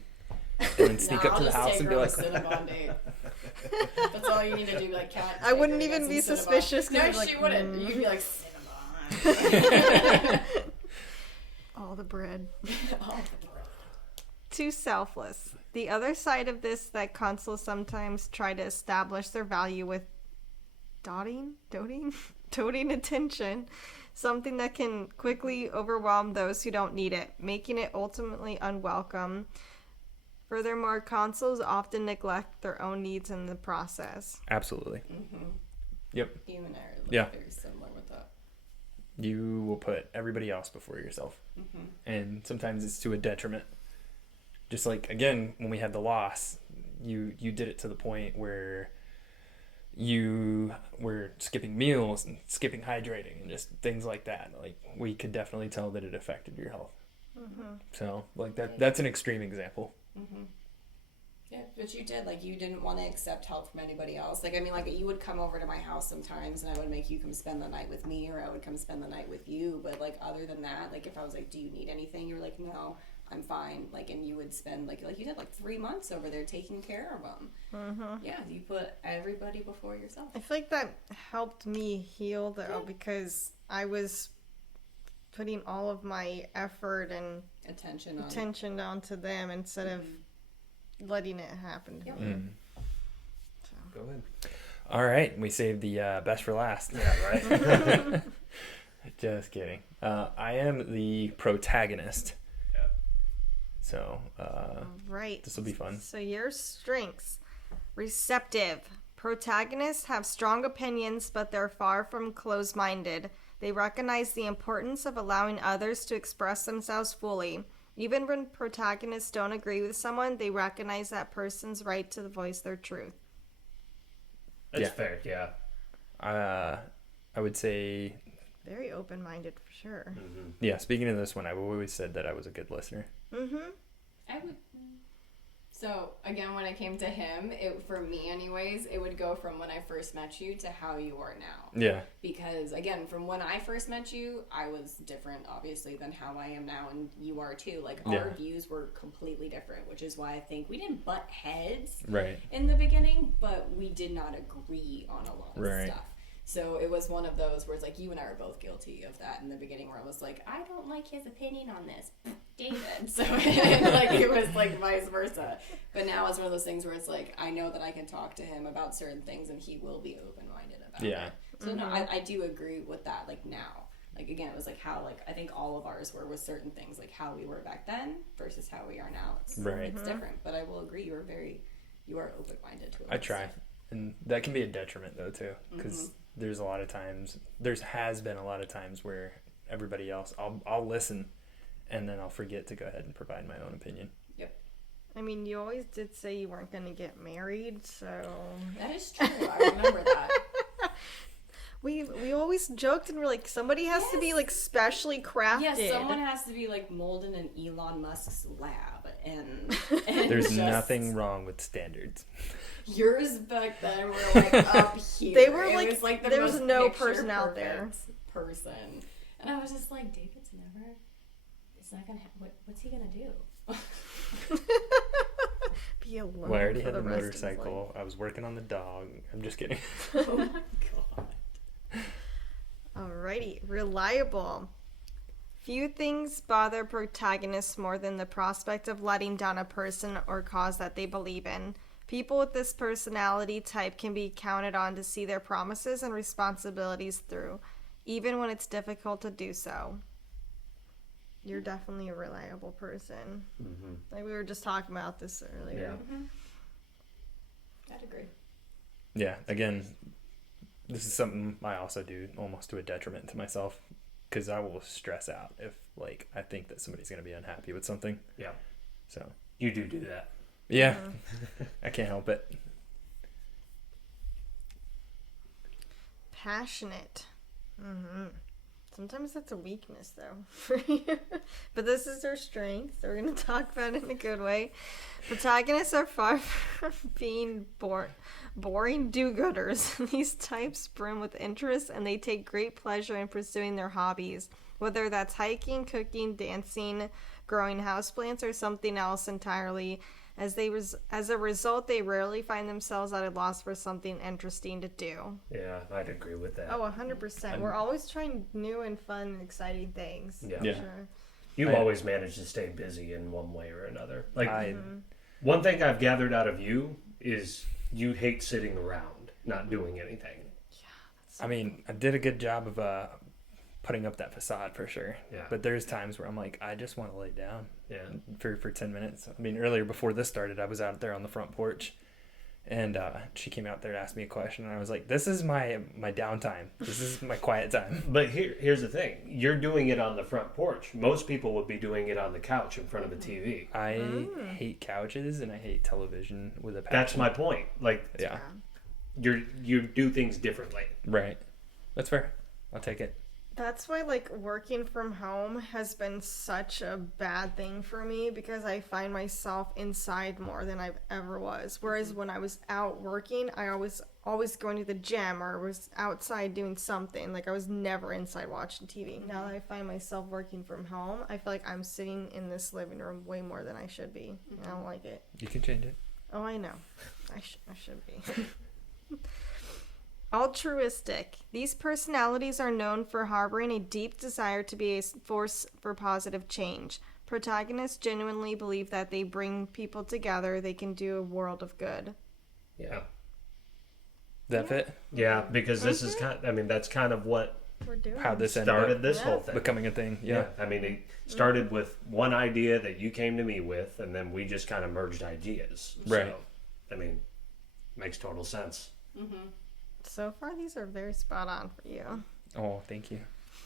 And then sneak Nah, up to the I'll house just and take be her like, on a Cinnabon date. That's all you need to do. Like, cat. I wouldn't even be suspicious, 'cause No, I'd be like, she wouldn't. mm. You'd be like Cinnabon. all the bread. Oh, bro. Too selfless. The other side of this that consuls sometimes try to establish their value with doting attention, something that can quickly overwhelm those who don't need it, making it ultimately unwelcome. Furthermore, consuls often neglect their own needs in the process. absolutely. Mm-hmm. Yep. You and I are like Yeah. very similar with that. You will put everybody else before yourself. Mm-hmm. And sometimes it's to a detriment. Just like, again, when we had the loss, you did it to the point where you were skipping meals and skipping hydrating and just things like that. Like, we could definitely tell that it affected your health. So, like, that's an extreme example. Yeah, but you did. Like, you didn't want to accept help from anybody else. Like, I mean, like, you would come over to my house sometimes and I would make you come spend the night with me, or I would come spend the night with you. But, like, other than that, like, if I was like, do you need anything? You were like, no, I'm fine. Like, and you would spend, like you did, like, 3 months over there taking care of them. Yeah, you put everybody before yourself. I feel like that helped me heal, though, because I was putting all of my effort and attention onto them instead of letting it happen to me. So. Go ahead. All right, we saved the best for last. Yeah, right. Just kidding. I am the protagonist. Yeah. So, Right. this will be fun. So your strengths. Receptive. Protagonists have strong opinions, but they're far from closed-minded. They recognize the importance of allowing others to express themselves fully. Even when protagonists don't agree with someone, they recognize that person's right to voice their truth. That's fair, yeah. I would say, Very open-minded, for sure. yeah, speaking of this one, I've always said that I was a good listener. I would. So again, when it came to him, for me anyways, it would go from when I first met you to how you are now. Yeah. Because again, from when I first met you, I was different, obviously, than how I am now, and you are too. Like, our views were completely different, which is why I think we didn't butt heads in the beginning, but we did not agree on a lot of stuff. So it was one of those where it's like, you and I were both guilty of that in the beginning, where it was like, I don't like his opinion on this, David. So like, it was like vice versa. But now it's one of those things where it's like, I know that I can talk to him about certain things and he will be open-minded about it. So no, I do agree with that. Like, now, like, again, it was like how, like, I think all of ours were with certain things, like how we were back then versus how we are now. It's different. But I will agree, you are open-minded to it. I try. And that can be a detriment, though, too, because there's has been a lot of times where everybody else, I'll listen, and then I'll forget to go ahead and provide my own opinion. Yep. I mean, you always did say you weren't going to get married, so... That is true. I remember that. We always joked and we're like, somebody has to be, like, specially crafted. Yes, someone has to be, like, molded in Elon Musk's lab, and There's nothing wrong with standards. Yours back then were, like, up here. They were, it like, was, like, the there was most no person out picture-perfect there. person. And I was just like, David's never... It's not gonna what's he gonna do? Be alone. Well, I already for had the rest of his motorcycle. I was working on the dog. I'm just kidding. Oh my god. life. Alrighty. Reliable. Few things bother protagonists more than the prospect of letting down a person or cause that they believe in. People with this personality type can be counted on to see their promises and responsibilities through, even when it's difficult to do so. You're definitely a reliable person. Like, we were just talking about this earlier. I'd agree. Yeah, again, this is something I also do almost to a detriment to myself, because I will stress out if, like, I think that somebody's going to be unhappy with something. Yeah. So. You do that. Yeah. I can't help it. Passionate. Sometimes that's a weakness, though. But this is their strength, so we're going to talk about it in a good way. Protagonists are far from being boring do-gooders. These types brim with interest, and they take great pleasure in pursuing their hobbies, whether that's hiking, cooking, dancing, growing houseplants, or something else entirely. As a result, they rarely find themselves at a loss for something interesting to do. Yeah, I'd agree with that. Oh, 100%. We're always trying new and fun and exciting things. Yeah. For sure. You I- always manage to stay busy in one way or another. Like, one thing I've gathered out of you is you hate sitting around, not doing anything. I mean, I did a good job of putting up that facade for sure. Yeah. But there's times where I'm like, I just want to lay down Yeah. for 10 minutes. I mean, earlier before this started, I was out there on the front porch And she came out there to ask me a question, and I was like, "This is my downtime. This is my quiet time." But here's the thing: you're doing it on the front porch. Most people would be doing it on the couch in front of the TV. I hate couches and I hate television with a passion. That's my point. Like, Yeah, you do things differently. right. That's fair. I'll take it. That's why, like, working from home has been such a bad thing for me because I find myself inside more than I've ever was. Whereas when I was out working, I always going to the gym or was outside doing something. Like, I was never inside watching TV. Now that I find myself working from home, I feel like I'm sitting in this living room way more than I should be. I don't like it. You can change it. Oh, I know. I should be. Altruistic. These personalities are known for harboring a deep desire to be a force for positive change. Protagonists genuinely believe that they bring people together, they can do a world of good. Yeah. That fit? Yeah, because this is that's kind of what We're doing How this ended started up this whole thing. becoming a thing. Yeah. I mean, it started with one idea that you came to me with, and then we just kind of merged ideas. Right. So, I mean, makes total sense. So far, these are very spot on for you. Oh, thank you.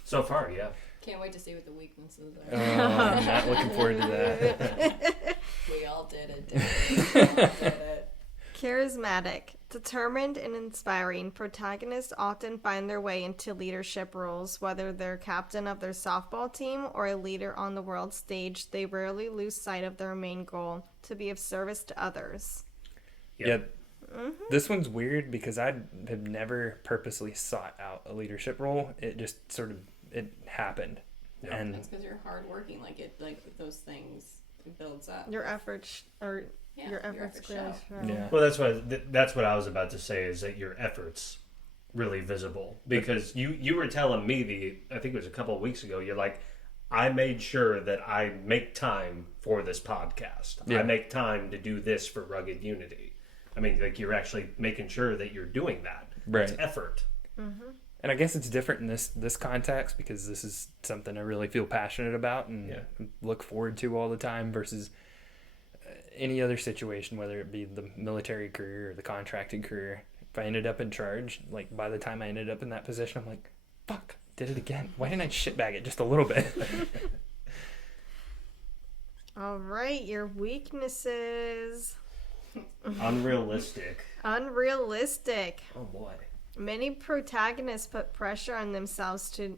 So far, yeah. Can't wait to see what the weaknesses Oh, are. I'm not looking forward to that. We all did it. We all did it. Charismatic. Determined and inspiring, protagonists often find their way into leadership roles. Whether they're captain of their softball team or a leader on the world stage, they rarely lose sight of their main goal, to be of service to others. Yeah. This one's weird because I have never purposely sought out a leadership role. It just sort of it happened. Yeah. And That's because you're hardworking. Like those things, it builds up. Your efforts are Yeah, your your efforts efforts clearly show. show. yeah. Well, that's what I was about to say, is that your efforts really visible, because you were telling me I think it was a couple of weeks ago, you're like, I made sure that I make time for this podcast. Yeah. I make time to do this for Rugged Unity. I mean, like, you're actually making sure that you're doing that. Right. It's effort. And I guess it's different in this context because this is something I really feel passionate about and look forward to all the time versus any other situation, whether it be the military career or the contracting career. If I ended up in charge, like by the time I ended up in that position, I'm like, fuck, did it again. Why didn't I shitbag it just a little bit? All right, your weaknesses. Unrealistic. Unrealistic. Oh boy. Many protagonists put pressure on themselves to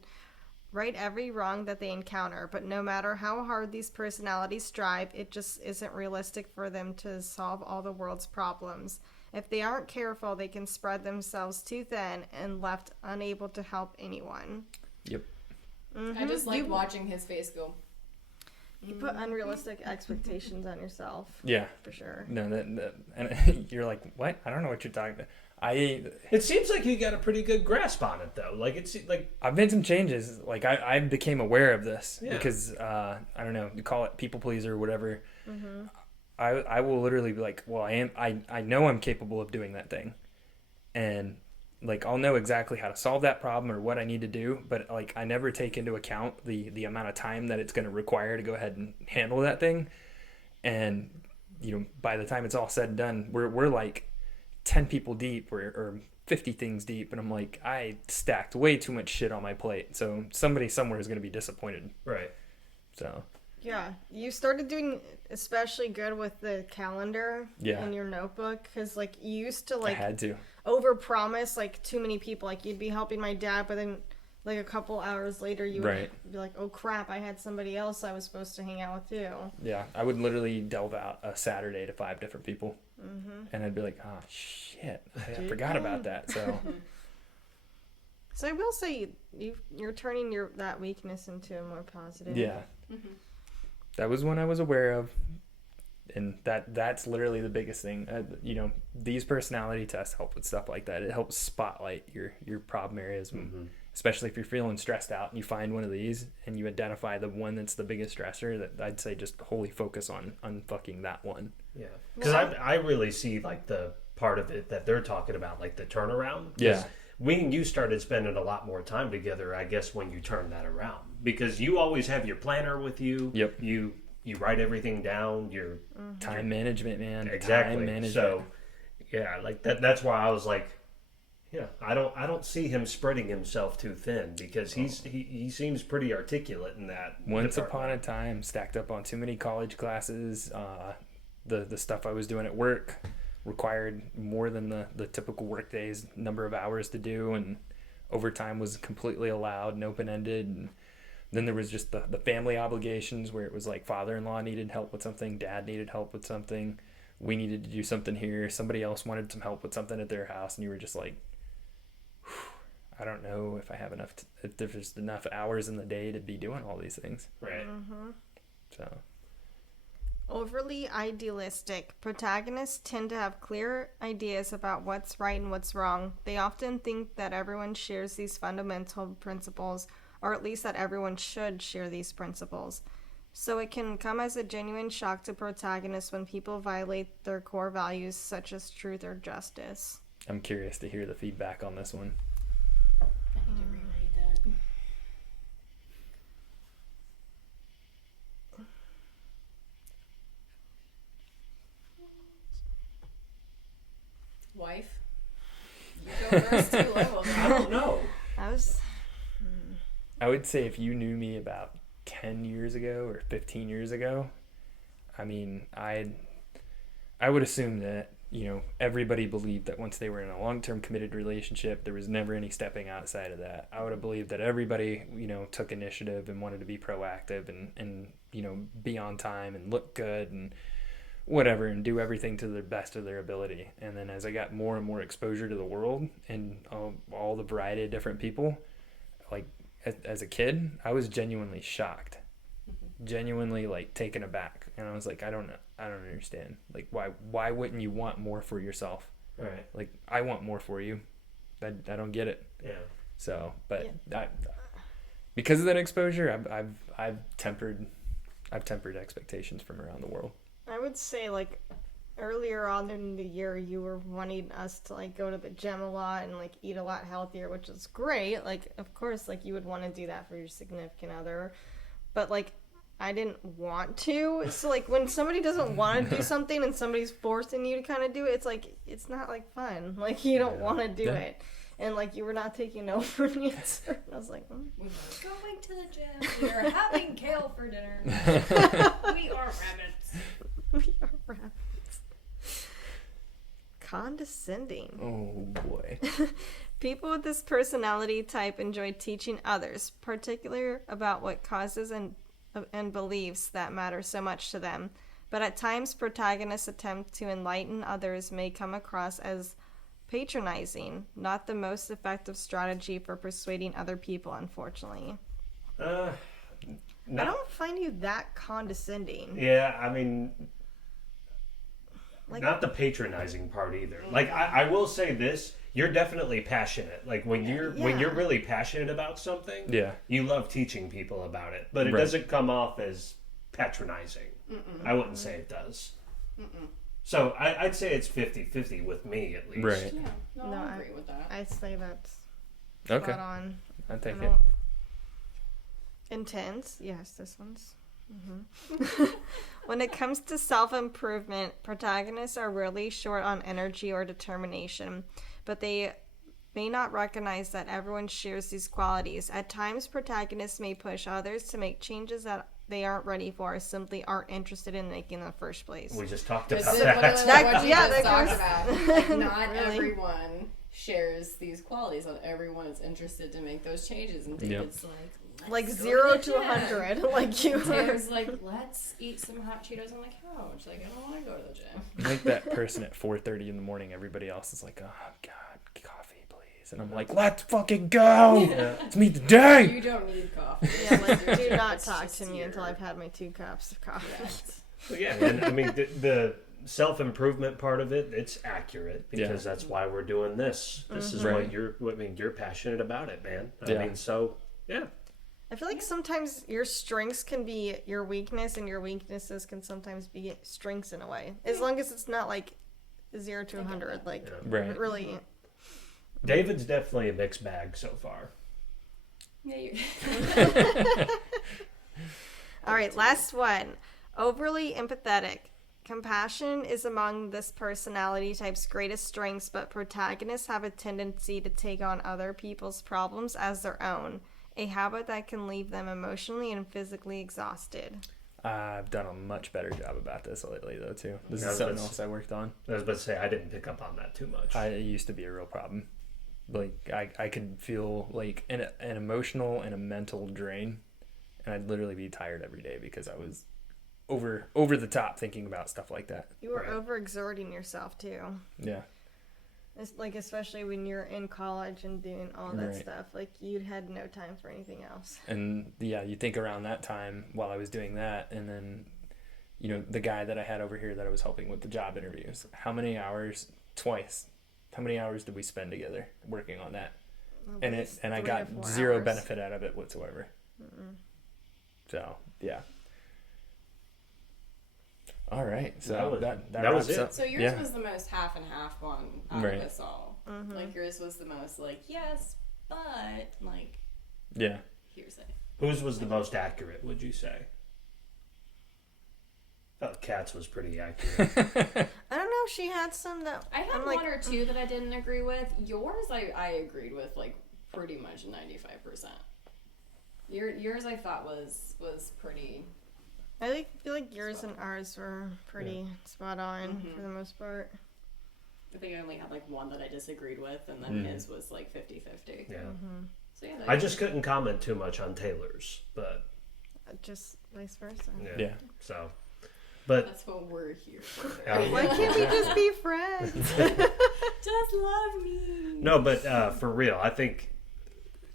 right every wrong that they encounter, but no matter how hard these personalities strive, it just isn't realistic for them to solve all the world's problems. If they aren't careful, they can spread themselves too thin and left unable to help anyone. Yep. I just like watching his face go. You put unrealistic expectations on yourself. Yeah. For sure. No, that and you're like, what? I don't know what you're talking about. It seems like you got a pretty good grasp on it, though. Like, it's like, I've made some changes. Like I became aware of this because Yeah. I don't know, you call it people pleaser or whatever. I will literally be like, well, I know I'm capable of doing that thing, and like I'll know exactly how to solve that problem or what I need to do, but like I never take into account the amount of time that it's going to require to go ahead and handle that thing. And you know, by the time it's all said and done, we're like 10 people deep or 50 things deep, and I'm like, I stacked way too much shit on my plate, so somebody somewhere is going to be disappointed. right. So Yeah, you started doing especially good with the calendar Yeah. in your notebook because, like, you used to I like had to. overpromise like too many people. Like, you'd be helping my dad, but then like a couple hours later, you would Right. be like, "Oh crap, I had somebody else I was supposed to hang out with too." Yeah, I would literally delve out a Saturday to 5 different people, and I'd be like, "Oh shit, I forgot about that." So So I will say you're turning that weakness into a more positive. yeah, that was one I was aware of, and that's literally the biggest thing. You know, these personality tests help with stuff like that. It helps spotlight your problem areas, especially if you're feeling stressed out and you find one of these and you identify the one that's the biggest stressor. That I'd say just wholly focus on fucking that one. Yeah. Because I really see, like, the part of it that they're talking about, like the turnaround. 'Cause Yeah. we and you started spending a lot more time together, I guess, when you turned that around, because you always have your planner with you. Yep. You write everything down. You're Time management, man. exactly Time management. so. Yeah, like that's why I was like, yeah, I don't see him spreading himself too thin because he seems pretty articulate in that. Once upon a time, stacked up on too many college classes. The stuff I was doing at work required more than the typical work days number of hours to do, and overtime was completely allowed and open-ended. And then there was just the family obligations where it was like father-in-law needed help with something, dad needed help with something, we needed to do something here, somebody else wanted some help with something at their house, and you were just like, I don't know if I have enough if there's enough hours in the day to be doing all these things. Right. So Overly idealistic. Protagonists tend to have clear ideas about what's right and what's wrong. They often think that everyone shares these fundamental principles, or at least that everyone should share these principles. So it can come as a genuine shock to protagonists when people violate their core values such as truth or justice. I'm curious to hear the feedback on this one. I need to reread that. Wife? You go first too, I will I don't know. I would say if you knew me about 10 years ago or 15 years ago, I mean, I would assume that, you know, everybody believed that once they were in a long-term committed relationship, there was never any stepping outside of that. I would have believed that everybody, you know, took initiative and wanted to be proactive and you know, be on time and look good and whatever and do everything to the best of their ability. And then as I got more and more exposure to the world and all the variety of different people, like as a kid, I was genuinely shocked, genuinely like taken aback. And I was like, I don't understand. Like, why wouldn't you want more for yourself? Right. Like, I want more for you. I don't get it. Yeah. So, but because of that exposure, I've tempered expectations from around the world. I would say, like, earlier on in the year, you were wanting us to, like, go to the gym a lot and, like, eat a lot healthier, which is great. Like, of course, like, you would want to do that for your significant other. But, like, I didn't want to. So, like, when somebody doesn't want to do something and somebody's forcing you to kind of do it, it's, like, it's not, like, fun. Like, you don't want to do it. And, like, you were not taking no for an answer. I was like, We were going to the gym. We are having kale for dinner. We are rabbits. We are rabbits. Condescending. Oh boy. People with this personality type enjoy teaching others, particularly about what causes and beliefs that matter so much to them. But at times, protagonists' attempt to enlighten others may come across as patronizing, not the most effective strategy for persuading other people, unfortunately. I don't find you that condescending. Yeah, I mean, Like, not the patronizing part either. Like, I will say this: you're definitely passionate. Like when you're really passionate about something, Yeah. you love teaching people about it. But it Right. doesn't come off as patronizing. I wouldn't say it does. So I'd say it's 50-50 with me at least. Right. Yeah, no, No, I agree with that. I say that's Okay. spot on. I'll take I it. don't- Intense. Yes, this one's. When it comes to self-improvement, protagonists are rarely short on energy or determination, but they may not recognize that everyone shares these qualities. At times, protagonists may push others to make changes that they aren't ready for or simply aren't interested in making in the first place. We just talked This about is that. literally That- what you yeah, just that talked goes- about. Like, not Really? everyone shares these qualities. Not everyone is interested to make those changes. And David's Like let's go 0 the to gym. 100. Like you were. Tim's like, let's eat some hot Cheetos on the couch. Like, I don't want to go to the gym. I'm like that person at 4:30 in the morning. Everybody else is like, "Oh God, coffee, please," and I'm like, "Let's fucking go! Yeah. Let's meet the day." You don't need coffee. Yeah, like, do It's not talk just to me your- until I've had my 2 cups of coffee. Yeah. Yeah, and I mean the self-improvement part of it, it's accurate because that's why we're doing this. This is Right. what you're passionate about it, man. I Yeah. mean, so yeah. I feel like sometimes your strengths can be your weakness, and your weaknesses can sometimes be strengths in a way. As long as it's not like 0 to 100. Like, Right. really. David's definitely a mixed bag so far. Yeah, you. All right, last one. Overly empathetic. Compassion is among this personality type's greatest strengths, but protagonists have a tendency to take on other people's problems as their own, a habit that can leave them emotionally and physically exhausted. I've done a much better job about this lately, though, too. This Yeah, is something else I worked on. I was about to say, I didn't pick up on that too much. It used to be a real problem. Like, I could feel, like, an emotional and a mental drain, and I'd literally be tired every day because I was over the top thinking about stuff like that. You were Right. overexerting yourself too. Yeah. It's like, especially when you're in college and doing all that Right. stuff, like you had no time for anything else. And yeah, you think around that time while I was doing that, and then, you know, the guy that I had over here that I was helping with the job interviews, how many hours did we spend together working on that? And I got 3 to 4 zero hours. benefit out of it whatsoever. So yeah. All right, so that wraps was it. up. So yours Yeah. was the most half and half one out Right. of us all. Like yours was the most like yes, but like Yeah. hearsay. Whose was the most accurate, would you say? Kat's was pretty accurate. I don't know. She had some that I had I'm like, one or two that I didn't agree with. Yours, I agreed with like pretty much 95%. Yours I thought was pretty. I feel like yours and ours were pretty spot on Mhm. for the most part. I think I only had like one that I disagreed with, and then his was like 50-50. Yeah. So yeah, I just couldn't comment too much on Taylor's, but Just vice versa. Yeah. So, but that's what we're here for. Why can't we just be friends? Just love me. no, but for real, I think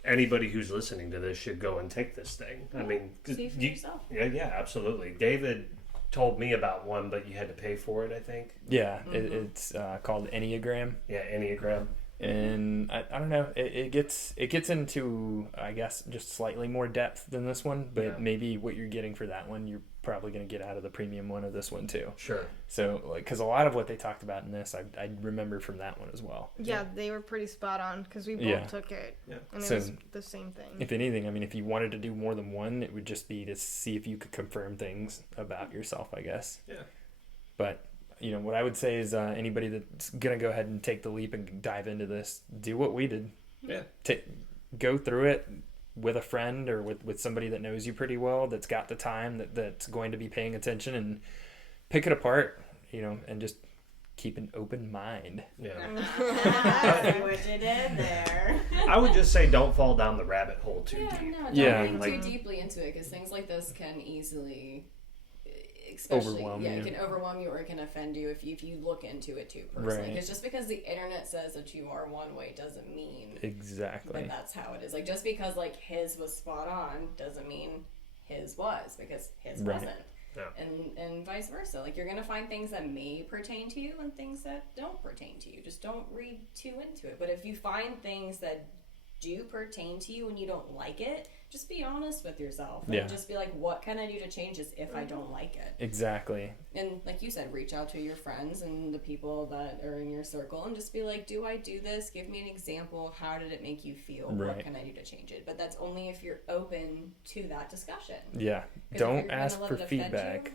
anybody who's listening to this should go and take this thing. I mean, See for yourself. Yeah, absolutely. David told me about one, but you had to pay for it, I think. Yeah, it's called Enneagram. Yeah, Enneagram. And I don't know, it gets into, I guess, just slightly more depth than this one, but Yeah. maybe what you're getting for that one you're probably going to get out of the premium one of this one too. Sure. So like, because a lot of what they talked about in this I remember from that one as well. Yeah, they were pretty spot on because we both Yeah. took it, Yeah. and it So- was the same thing. If anything, I mean, if you wanted to do more than one, it would just be to see if you could confirm things about yourself, I guess. Yeah. But you know what I would say is anybody that's gonna go ahead and take the leap and dive into this, do what we did. Yeah. Go through it with a friend or with somebody that knows you pretty well, that's got the time, that's going to be paying attention, and pick it apart, you know, and just keep an open mind. Yeah. I see what you did there. I would just say don't fall down the rabbit hole too Yeah, deep. no, don't Yeah. think Like- too deeply into it because things like this can easily, especially, Overwhelm yeah, you. it can overwhelm you or it can offend you if you look into it too personally. Right. Because just because the internet says that you are one way doesn't mean Exactly. that that's how it is. Like just because like his was spot on doesn't mean his was, because his Right. wasn't. Yeah. And vice versa. Like you're gonna find things that may pertain to you and things that don't pertain to you. Just don't read too into it. But if you find things that do pertain to you and you don't like it, just be honest with yourself and Yeah. just be like, what can I do to change this if I don't like it? Exactly. And like you said, reach out to your friends and the people that are in your circle and just be like, do I do this? Give me an example. How did it make you feel? Right. What can I do to change it? But that's only if you're open to that discussion. Yeah. 'Cause if Don't you're gonna ask let for it offend feedback you,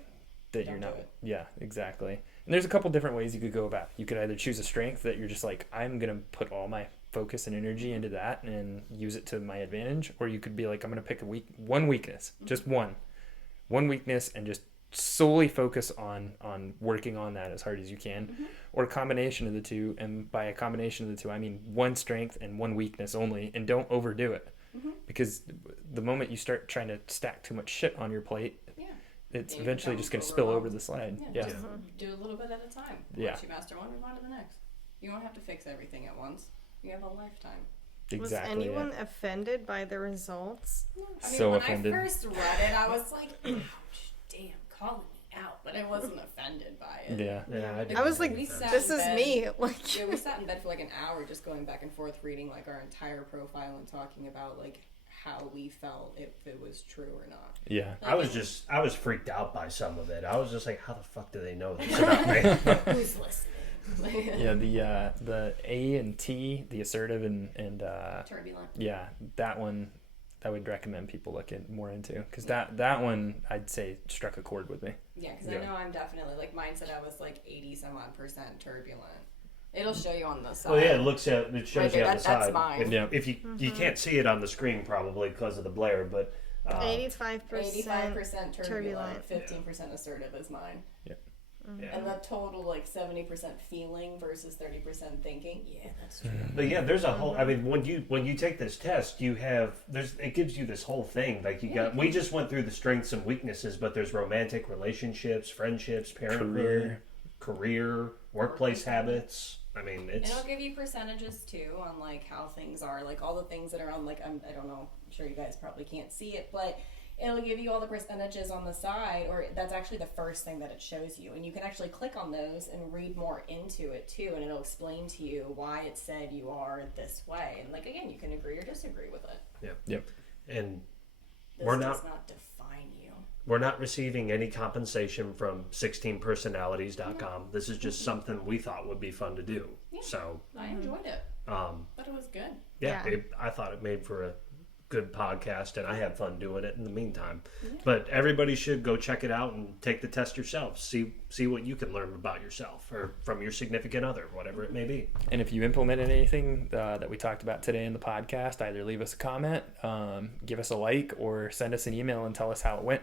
that don't you're do not. it. Yeah, exactly. And there's a couple different ways you could go about it. You could either choose a strength that you're just like, I'm going to put all my focus and energy into that and use it to my advantage, or you could be like, I'm going to pick one weakness, just one weakness, and just solely focus on working on that as hard as you can, or a combination of the two. And by a combination of the two, I mean one strength and one weakness only, and don't overdo it. Because the moment you start trying to stack too much shit on your plate, Yeah. it's You eventually become just going to spill over overwhelmed. the slide. Yeah, Yeah. just do a little bit at a time. Yeah. Once you master one, move on to the next. You don't have to fix everything at once. You have a lifetime. Exactly. Was anyone offended by the results? I mean, So when offended. I first read it, I was like, ouch, damn, calling me out. But I wasn't offended by it. Yeah. Yeah, I was like, We sat this in is bed. me. Like, Yeah, we sat in bed for like an hour just going back and forth reading like our entire profile and talking about like how we felt if it was true or not. Yeah. I was freaked out by some of it. I was just like, how the fuck do they know this about me? Who's listening? Yeah, the A and T, the assertive and Turbulent. yeah, that one I would recommend people look more into, because that one I'd say struck a chord with me. Yeah, because I know I'm definitely, like, mine said I was like 80-some-odd% turbulent. It'll show you on the side. Well, yeah, it shows you on the side. That's mine. If you can't see it on the screen probably because of the blare, but 85% turbulent, 15% assertive is mine. Yep. Yeah. And the total, like, 70% feeling versus 30% thinking. Yeah, that's true. But yeah, there's a whole. I mean, when you take this test, it gives you this whole thing. Like we just went through the strengths and weaknesses, but there's romantic relationships, friendships, parenthood, career, workplace habits. I mean, And it'll give you percentages too on like how things are, like all the things that are on, like I don't know, I'm sure you guys probably can't see it, but it'll give you all the percentages on the side, or that's actually the first thing that it shows you, and you can actually click on those and read more into it too, and it'll explain to you why it said you are this way, and like again, you can agree or disagree with it. Yep. And This we're does not define you. We're not receiving any compensation from 16personalities.com. This is just something we thought would be fun to do. Yeah. So I enjoyed it. Thought it was good. yeah. Yeah. I thought it made for a good podcast, and I had fun doing it in the meantime. But everybody should go check it out and take the test yourself. See what you can learn about yourself or from your significant other, whatever it may be. And if you implemented anything that we talked about today in the podcast, either leave us a comment, give us a like, or send us an email and tell us how it went.